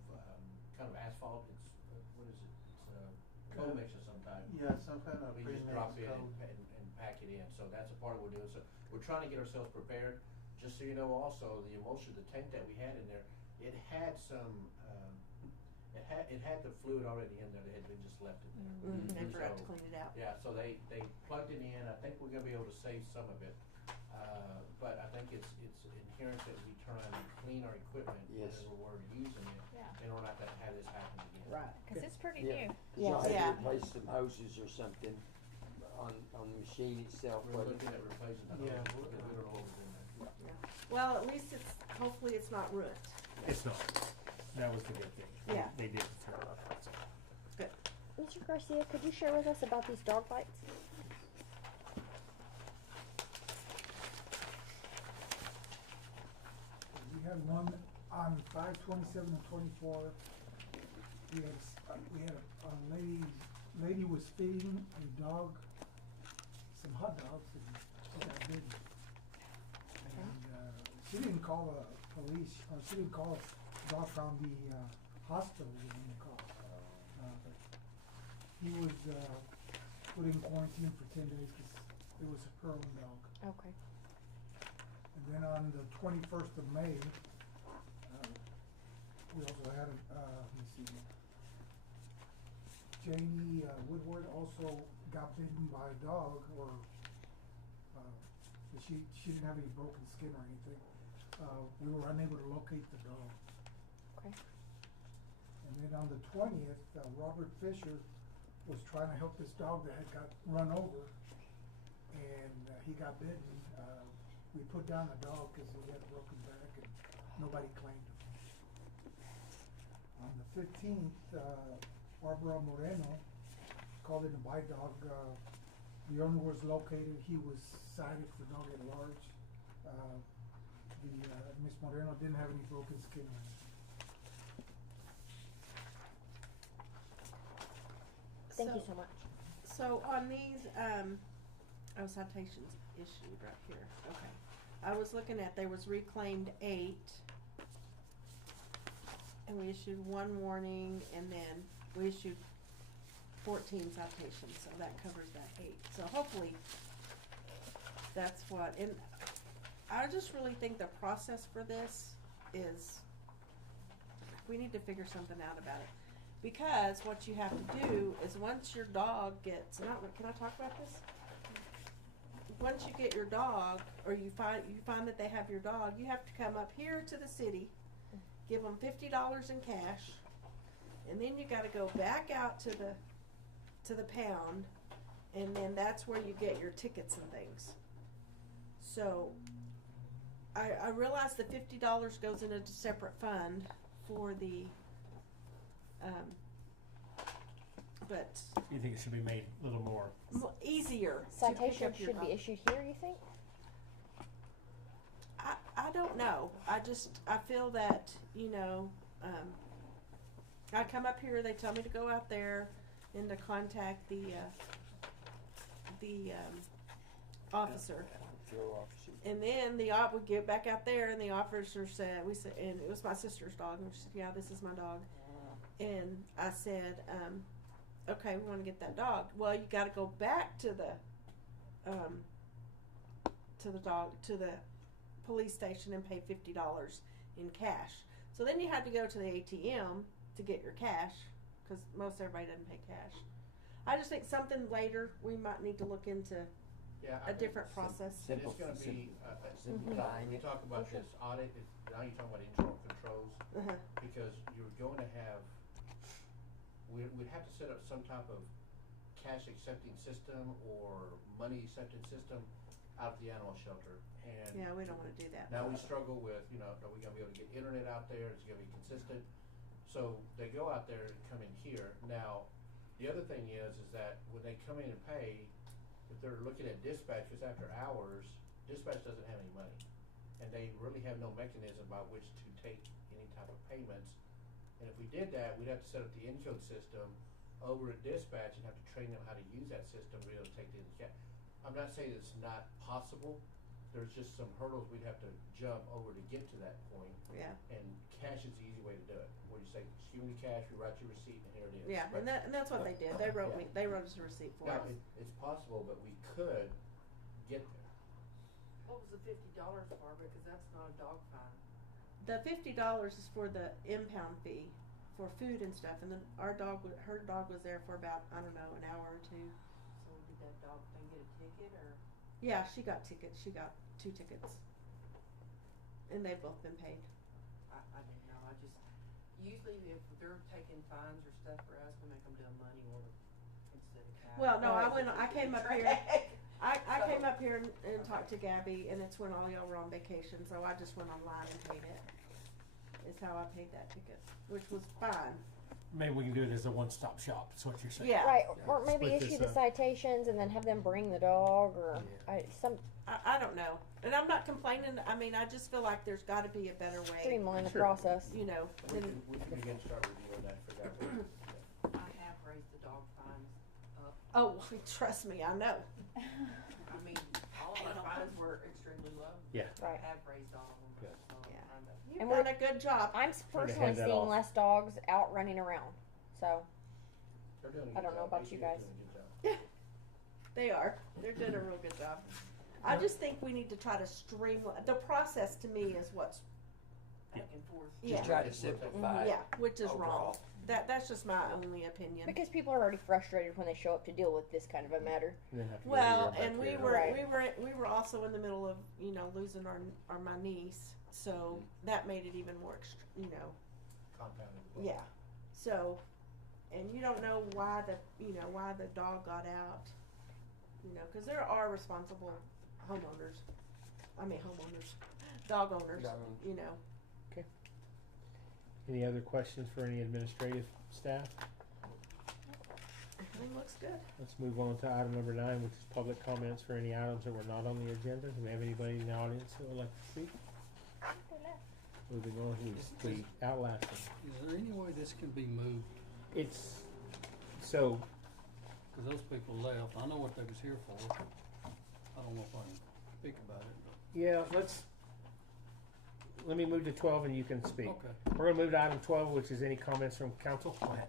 kind of asphalt. It's what is it? It's co-mix of some type. Yeah, some kind of We just pre-mix drop it code. and pack it in. So that's a part of what we're doing. So we're trying to get ourselves prepared. Just so you know, also the emulsion, the tank that we had in there, it had some. It had the fluid already in there that had been just left in there. They forgot to So, clean it out. yeah, so they plugged it in. I think we're gonna be able to save some of it. But I think it's inherent that we try and clean our equipment Yes. whenever we're using it Yeah. in order not to have this happen again. Right. Cause it's pretty Yeah. new. Y'all had Yeah. to replace some hoses or something on the machine itself. We're wasn't looking it? at replacing the Yeah, hoses because we don't know what was in there. Well, at least hopefully it's not ruined. It's not. That was the good thing. Yeah. They did turn it off. So. Good. Mr. Garcia, could you share with us about these dog bites? We had one on 5/27 and 24. We had a lady was feeding a dog some hot dogs and she got bitten. And she didn't call the police, she didn't call the dog from the hospital, we didn't call. But he was put in quarantine for 10 days because it was her own dog. Okay. And then on the 21st of May, we also had, let me see, Janie Woodward also got bitten by a dog, or she didn't have any broken skin or anything. We were unable to locate the dog. Okay. And then on the 20th, Robert Fisher was trying to help this dog that had got run over, and he got bitten. We put down the dog because he had a broken back, and nobody claimed him. On the 15th, Barbara Moreno called in a bite dog. The owner was located. He was cited for dog at large. Miss Moreno didn't have any broken skin on it. Thank you so much. So on these, citations issued right here, okay. I was looking at, there was reclaimed 8, and we issued 1 warning, and then we issued 14 citations, so that covers that 8. So hopefully, that's what, and I just really think the process for this is, we need to figure something out about it. Because what you have to do is once your dog gets, can I talk about this? Once you get your dog, or you find that they have your dog, you have to come up here to the city, give them $50 in cash, and then you gotta go back out to the pound, and then that's where you get your tickets and things. So, I realize the $50 goes in a separate fund for the, but You think it should be made a little more? easier to pick Citation up your should be dog. issued here, you think? I don't know. I feel that, I come up here, they tell me to go out there and to contact the officer. patrol officer. And then we get back out there, and the officer said, and it was my sister's dog, and she said, yeah, this is my dog. And I said, okay, we want to get that dog. Well, you got to go back to the police station and pay $50 in cash. So then you had to go to the ATM to get your cash, because most everybody doesn't pay cash. I just think something later we might need to look into Yeah, a different process. And it's gonna be, simplifying we it. talk about this audit, now you're talking about internal controls, Uh-huh. because you're going to have, we'd have to set up some type of cash accepting system or money accepting system out at the animal shelter. And Yeah, we don't want to do that. now we struggle with, are we gonna be able to get internet out there? Is it gonna be consistent? So they go out there and come in here. Now, the other thing is that when they come in and pay, if they're looking at dispatch, it's after hours, dispatch doesn't have any money. And they really have no mechanism by which to take any type of payments. And if we did that, we'd have to set up the Encode system over at dispatch and have to train them how to use that system to be able to take the cash. I'm not saying it's not possible. There's just some hurdles we'd have to jump over to get to that point. Yeah. And cash is the easy way to do it. Where you say, just give me the cash, we write your receipt, and here it is. Yeah, But and that's what they did. They wrote Yeah. they wrote us a receipt for now, us. it's possible, but we could get there. What was the $50 for? Because that's not a dog fine. The $50 is for the impound fee for food and stuff, and then her dog was there for about, I don't know, an hour or two. So did that dog thing get a ticket or? Yeah, she got tickets. She got 2 tickets, and they've both been paid. I didn't know. I just, usually if they're taking fines or stuff for us, we make them do a money order instead of cash. Well, no, I came up here. I So- came up here and talked to Gabby, and it's when all y'all were on vacation, so I just went online and paid it. Is how I paid that ticket, which was fine. Maybe we can do it as a one-stop shop, is what you're saying. Yeah. Right, or maybe Split issue this the up. citations and then have them bring the dog, or I don't know, and I'm not complaining. I mean, I just feel like there's got to be a better way. streamline the Sure. process. You know. We than- can begin to start reviewing that, figure out what. I have raised the dog fines up. Oh, trust me, I know. I mean, all of our fines were extremely low. Yeah. Right. I have raised all of them. Good. So Yeah. I'm trying to. You've And done we're- a good job. I'm Trying to personally hand that seeing off. less dogs out running around, so They're doing a I good don't know job. about AC's you guys. doing a good job. They are. They're doing a real good job. I just think we need to try to streamline the process. To me, is what's Back and forth. yeah, Just try to simplify it. yeah, which is wrong. overall. That's just my only opinion. because people are already frustrated when they show up to deal with this kind of a matter. And then have to go Well, back and we here. were Right. we were also in the middle of losing my niece, so that made it even more Compounded. as well. yeah. So, and you don't know why the dog got out, because there are responsible dog owners, Dog owners. Any other questions for any administrative staff? Everything looks good. Let's move on to item number 9, which is public comments for any items that were not on the agenda. Do we have anybody in the audience who would like to speak? Moving on, we outlasted. Is there any way this can be moved? It's so. Because those people left. I know what they was here for. I don't know if I can speak about it, but. Yeah, let me move to 12 and you can speak. Okay. We're gonna move to item 12, which is any comments from council. Go ahead.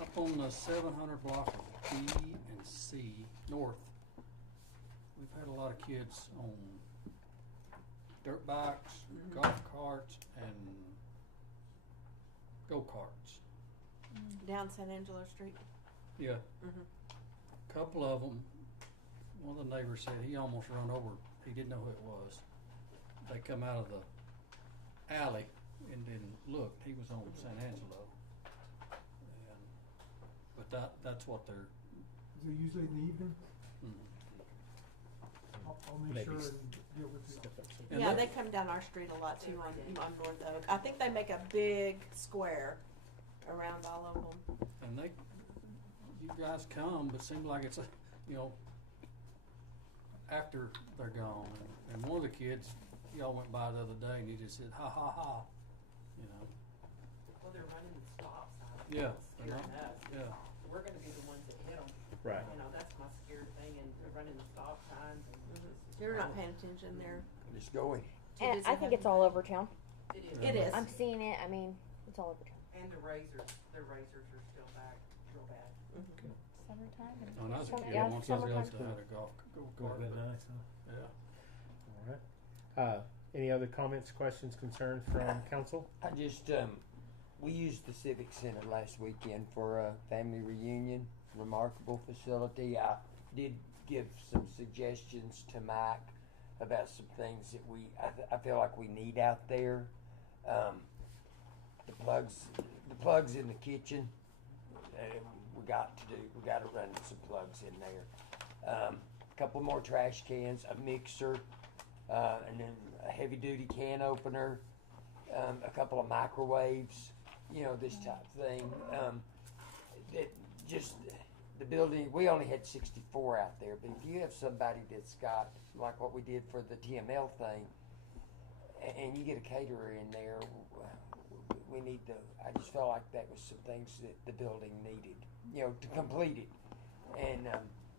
Up on the 700 block of B and C North, we've had a lot of kids on dirt bikes, golf carts, and go-karts. Down San Angelo Street. Yeah. Mhm. Couple of them, one of the neighbors said he almost run over, he didn't know who it was. They come out of the alley and then looked, he was on San Angelo. And, but that's what they're, Is it usually in the evening? I'll make Maybe sure s- and deal with you. And Yeah, they- they come down our street a lot too on North Oak. I think they make a big square around all of them. and you guys come, but it seems like it's, after they're gone. And one of the kids, y'all went by the other day and he just said, ha ha ha, Well, they're running the stop sign. Yeah, It's scaring they're us. yeah. We're gonna be the ones that hit them. Right. That's my scared thing, and running the stop signs and it's. They're not paying attention, they're Just going. too And busy I think having it's all over town. It is. It is. I'm seeing it. I mean, it's all over town. And their razors are still back real bad. Summertime and. When I was a Some- kid, yeah, I once I summertime. realized I had a go Would have kart. been but- nice, huh? Yeah. All right. Any other comments, questions, concerns from council? I just, we used the Civic Center last weekend for a family reunion. Remarkable facility. I did give some suggestions to Mike about some things that I feel like we need out there. The plugs in the kitchen. We got to run some plugs in there. A couple more trash cans, a mixer, and then a heavy duty can opener, a couple of microwaves, this type of thing. The building, we only had 64 out there, but if you have somebody that's got, like what we did for the TML thing, and you get a caterer in there, we need to, I just felt like that was some things that the building needed, to complete it. And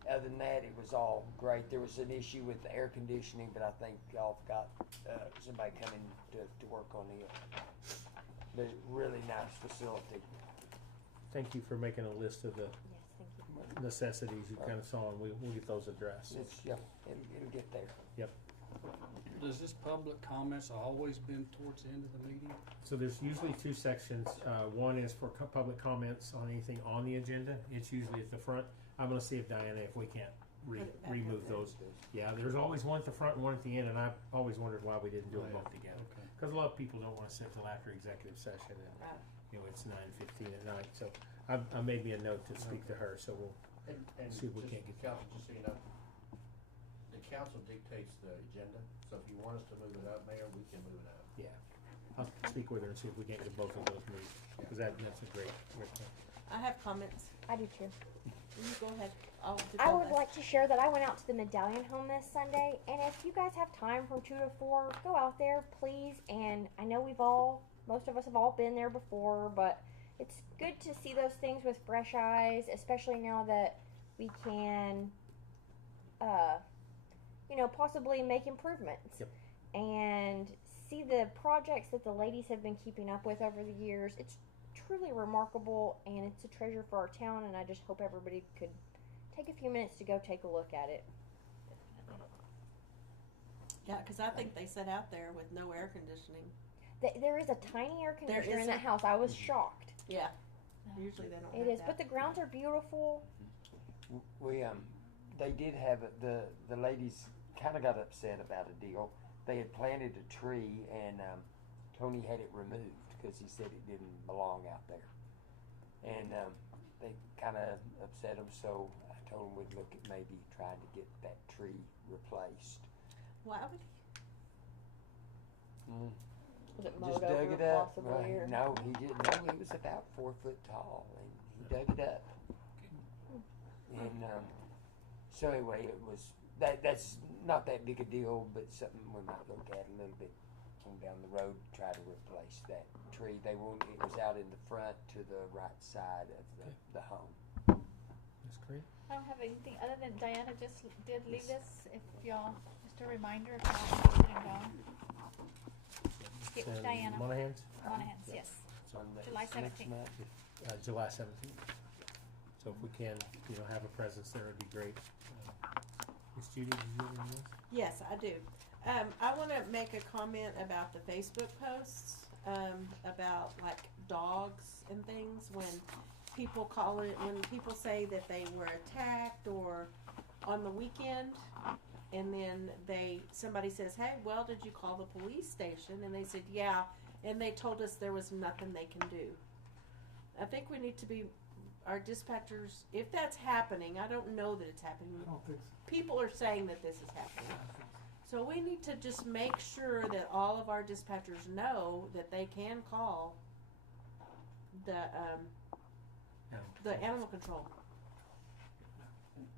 other than that, it was all great. There was an issue with the air conditioning, but I think y'all got somebody coming to work on it. But really nice facility. Thank you for making a list of the Yes, thank you. necessities you kind of saw, and we'll get those addressed. It'll get there. Yep. Does this public comments always been towards the end of the meeting? So there's usually two sections. One is for public comments on anything on the agenda. It's usually at the front. I'm gonna see if Diana, if we can't Put it back remove up there. those. Yeah, there's always one at the front and one at the end, and I've always wondered why we didn't do them both together. Okay. Because a lot of people don't want to sit till after executive session, and Right. it's 9:15 at night. So I made me a note to speak to her. So we'll And see if we just, can't get council, just so you know, the council dictates the agenda, so if you want us to move it up, Mayor, we can move it up. I'll speak with her and see if we can't get both of those moved. Because that's a great thing. I have comments. I do too. You go ahead. I'll do I would both. like to share that I went out to the Medallion Home this Sunday, and if you guys have time from 2 to 4, go out there, please. And I know most of us have all been there before, but it's good to see those things with fresh eyes, especially now that we can, possibly make improvements. Yep. And see the projects that the ladies have been keeping up with over the years. It's truly remarkable, and it's a treasure for our town, and I just hope everybody could take a few minutes to go take a look at it. Yeah, because I think they sat out there with no air conditioning. There is a tiny air conditioner in is that a- house. I was shocked. Yeah. Usually they don't It have is, that. but the grounds are beautiful. We they did have it. The ladies kind of got upset about a deal. They had planted a tree, and Tony had it removed because he said it didn't belong out there. And they kind of upset him, so I told him we'd look at maybe trying to get that tree replaced. Why would Was it Just mowed dug over it up. possibly? Well, or? no, he didn't. No, he was about 4 foot tall, and he dug it up. And so anyway, it was that's not that big a deal, but something we might look at a little bit on down the road. Try to replace that tree. It was out in the front to the right side of the home. That's great. I don't have anything other than Diana just did leave Yes. this. If y'all, just a reminder if y'all interested in going. Get with And Diana. Monahans? Monahans, yes. On the July next 17th. month. July 17th. So if we can, have a presence there, it'd be great. Miss Judy, did you have anything else? Yes, I do. I want to make a comment about the Facebook posts about like dogs and things. When people when people say that they were attacked or on the weekend, and then somebody says, "Hey, well, did you call the police station?" And they said, "Yeah," and they told us there was nothing they can do. I think we need to be our dispatchers. If that's happening, I don't know that it's happening. I don't think so. People are saying that this is happening. So we need to just make sure that all of our dispatchers know that they can call the animal control.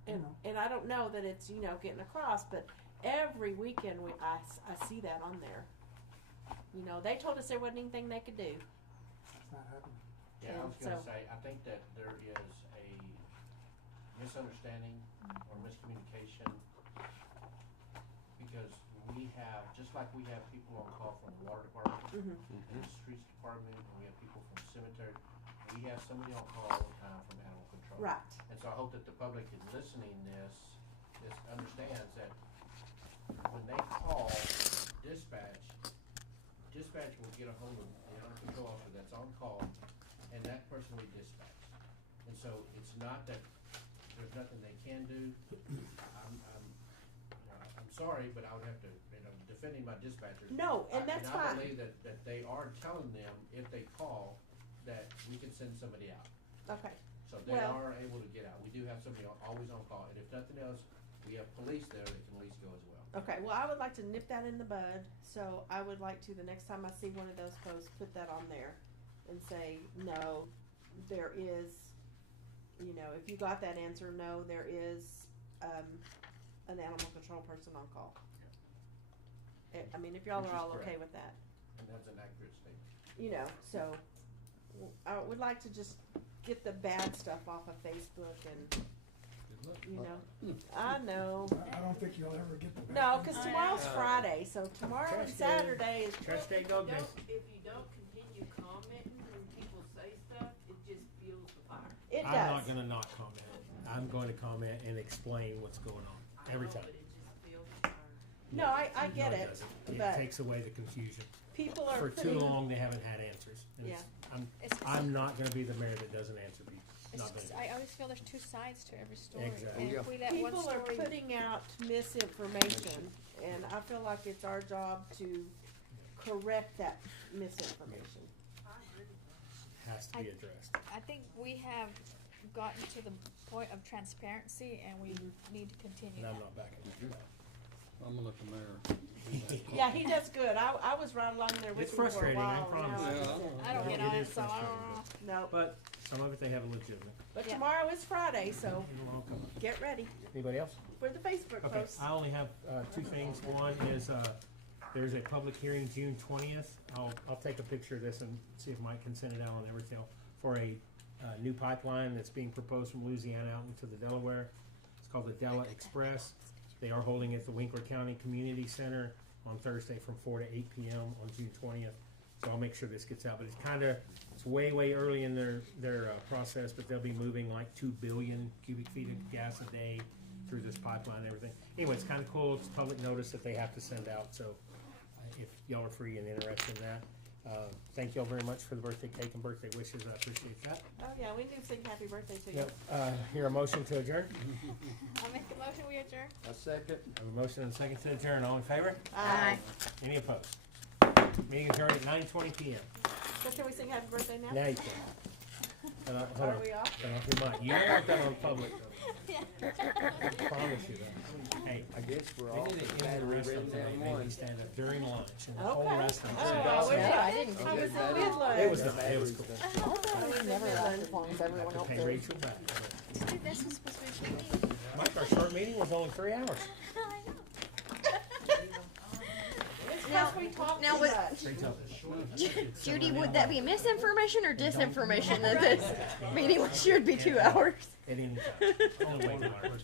And I don't know that it's getting across, but every weekend I see that on there. They told us there wasn't anything they could do. It's not happening. Yeah, I was And gonna so- say, I think that there is misunderstanding or miscommunication. Because we have, just like we have people on call from the water department, Mhm. and the streets department, and we have people from cemetery, we have somebody on call all the time from animal control. Right. And so I hope that the public in listening this understands that when they call dispatch, dispatch will get a hold of the animal control officer that's on call, and that person will be dispatched. And so it's not that there's nothing they can do. I'm sorry, but I would have to, defending my dispatchers. No, and that's I fine. believe that they are telling them, if they call, that we can send somebody out. Okay. So they Well- are able to get out. We do have somebody always on call, and if nothing else, we have police there that can at least go as well. Okay, well, I would like to nip that in the bud, so I would like to, the next time I see one of those posts, put that on there and say, no, there is, if you got that answer, no, there is, an animal control person on call. I mean, if y'all Which are is all okay correct. with that, And that's an accurate statement. so, I would like to just get the bad stuff off of Facebook and, I know. I don't think you'll ever get the back. No, cause I tomorrow's know. Friday, so tomorrow and Trust Saturday is, Trust Day Go Day. If you don't continue commenting when people say stuff, it just fuels the fire. it I'm not does. gonna not comment. I'm going to comment and explain what's going on every I know, time. but it just fuels the fire. No, I get No, it, doesn't. It but takes away the confusion. people are For too putting, long, they haven't had answers. And Yeah. I'm not gonna be the mayor that doesn't answer people. Not gonna. I always feel there's two sides to every story. Exactly. And if we let one people are story, putting out misinformation, and I feel like it's our job to correct that misinformation. I agree with that. Has to be addressed. I think we have gotten to the point of transparency and we need to continue And I'm that. not backing that. I'm gonna let the mayor. Yeah, he does good. I was right along there with It's him for a frustrating, I while. promise. now Yeah, just- I know. I don't get It on is it, so I frustrating, don't know. No, But some of it they have a legitimate. but Yeah. tomorrow is Friday, so It'll all come. get ready Anybody else? for the Facebook Okay, post. I only have, two things. One is, there's a public hearing June 20th. I'll take a picture of this and see if Mike can send it out on Evertel for a, new pipeline that's being proposed from Louisiana out into the Delaware. It's called the Dela Express. They are holding it at the Winkler County Community Center on Thursday from 4 to 8 p.m. on June 20th. So I'll make sure this gets out, but it's way early in their process, but they'll be moving like 2 billion cubic feet of gas a day through this pipeline and everything. Anyway, it's kind of cool. It's public notice that they have to send out, so if y'all are free and interested in that. Thank y'all very much for the birthday cake and birthday wishes. I appreciate that. Oh, yeah, we do sing happy birthday to you. Yep. Hear a motion to adjourn? I'll make the motion, we adjourn. A second. I have a motion and a second to adjourn. All in favor? Aye. Any opposed? Meeting adjourned at 9:20 p.m. So can we sing happy birthday now? Now you can. Hold on. Are we off? Turn off your mic. You don't want that on public, though. I promise you that. Hey, I guess we're they all did it in battery the restaurant ridden tonight, down made me one. stand up during lunch, and the whole Okay. restaurant Oh, said, I "Don't was stand up." I didn't. I was in battery. Midland. It was cool. I would never last as long as I everyone have else to pay did. Rachel back. Dude, this was supposed to be for me. Mike, our short meeting was only 3 hours. I know. It's because we talk now too with- much. Rachel. Judy, would that be misinformation or disinformation that this meeting should be 2 hours? At any time. Only way 2 hours.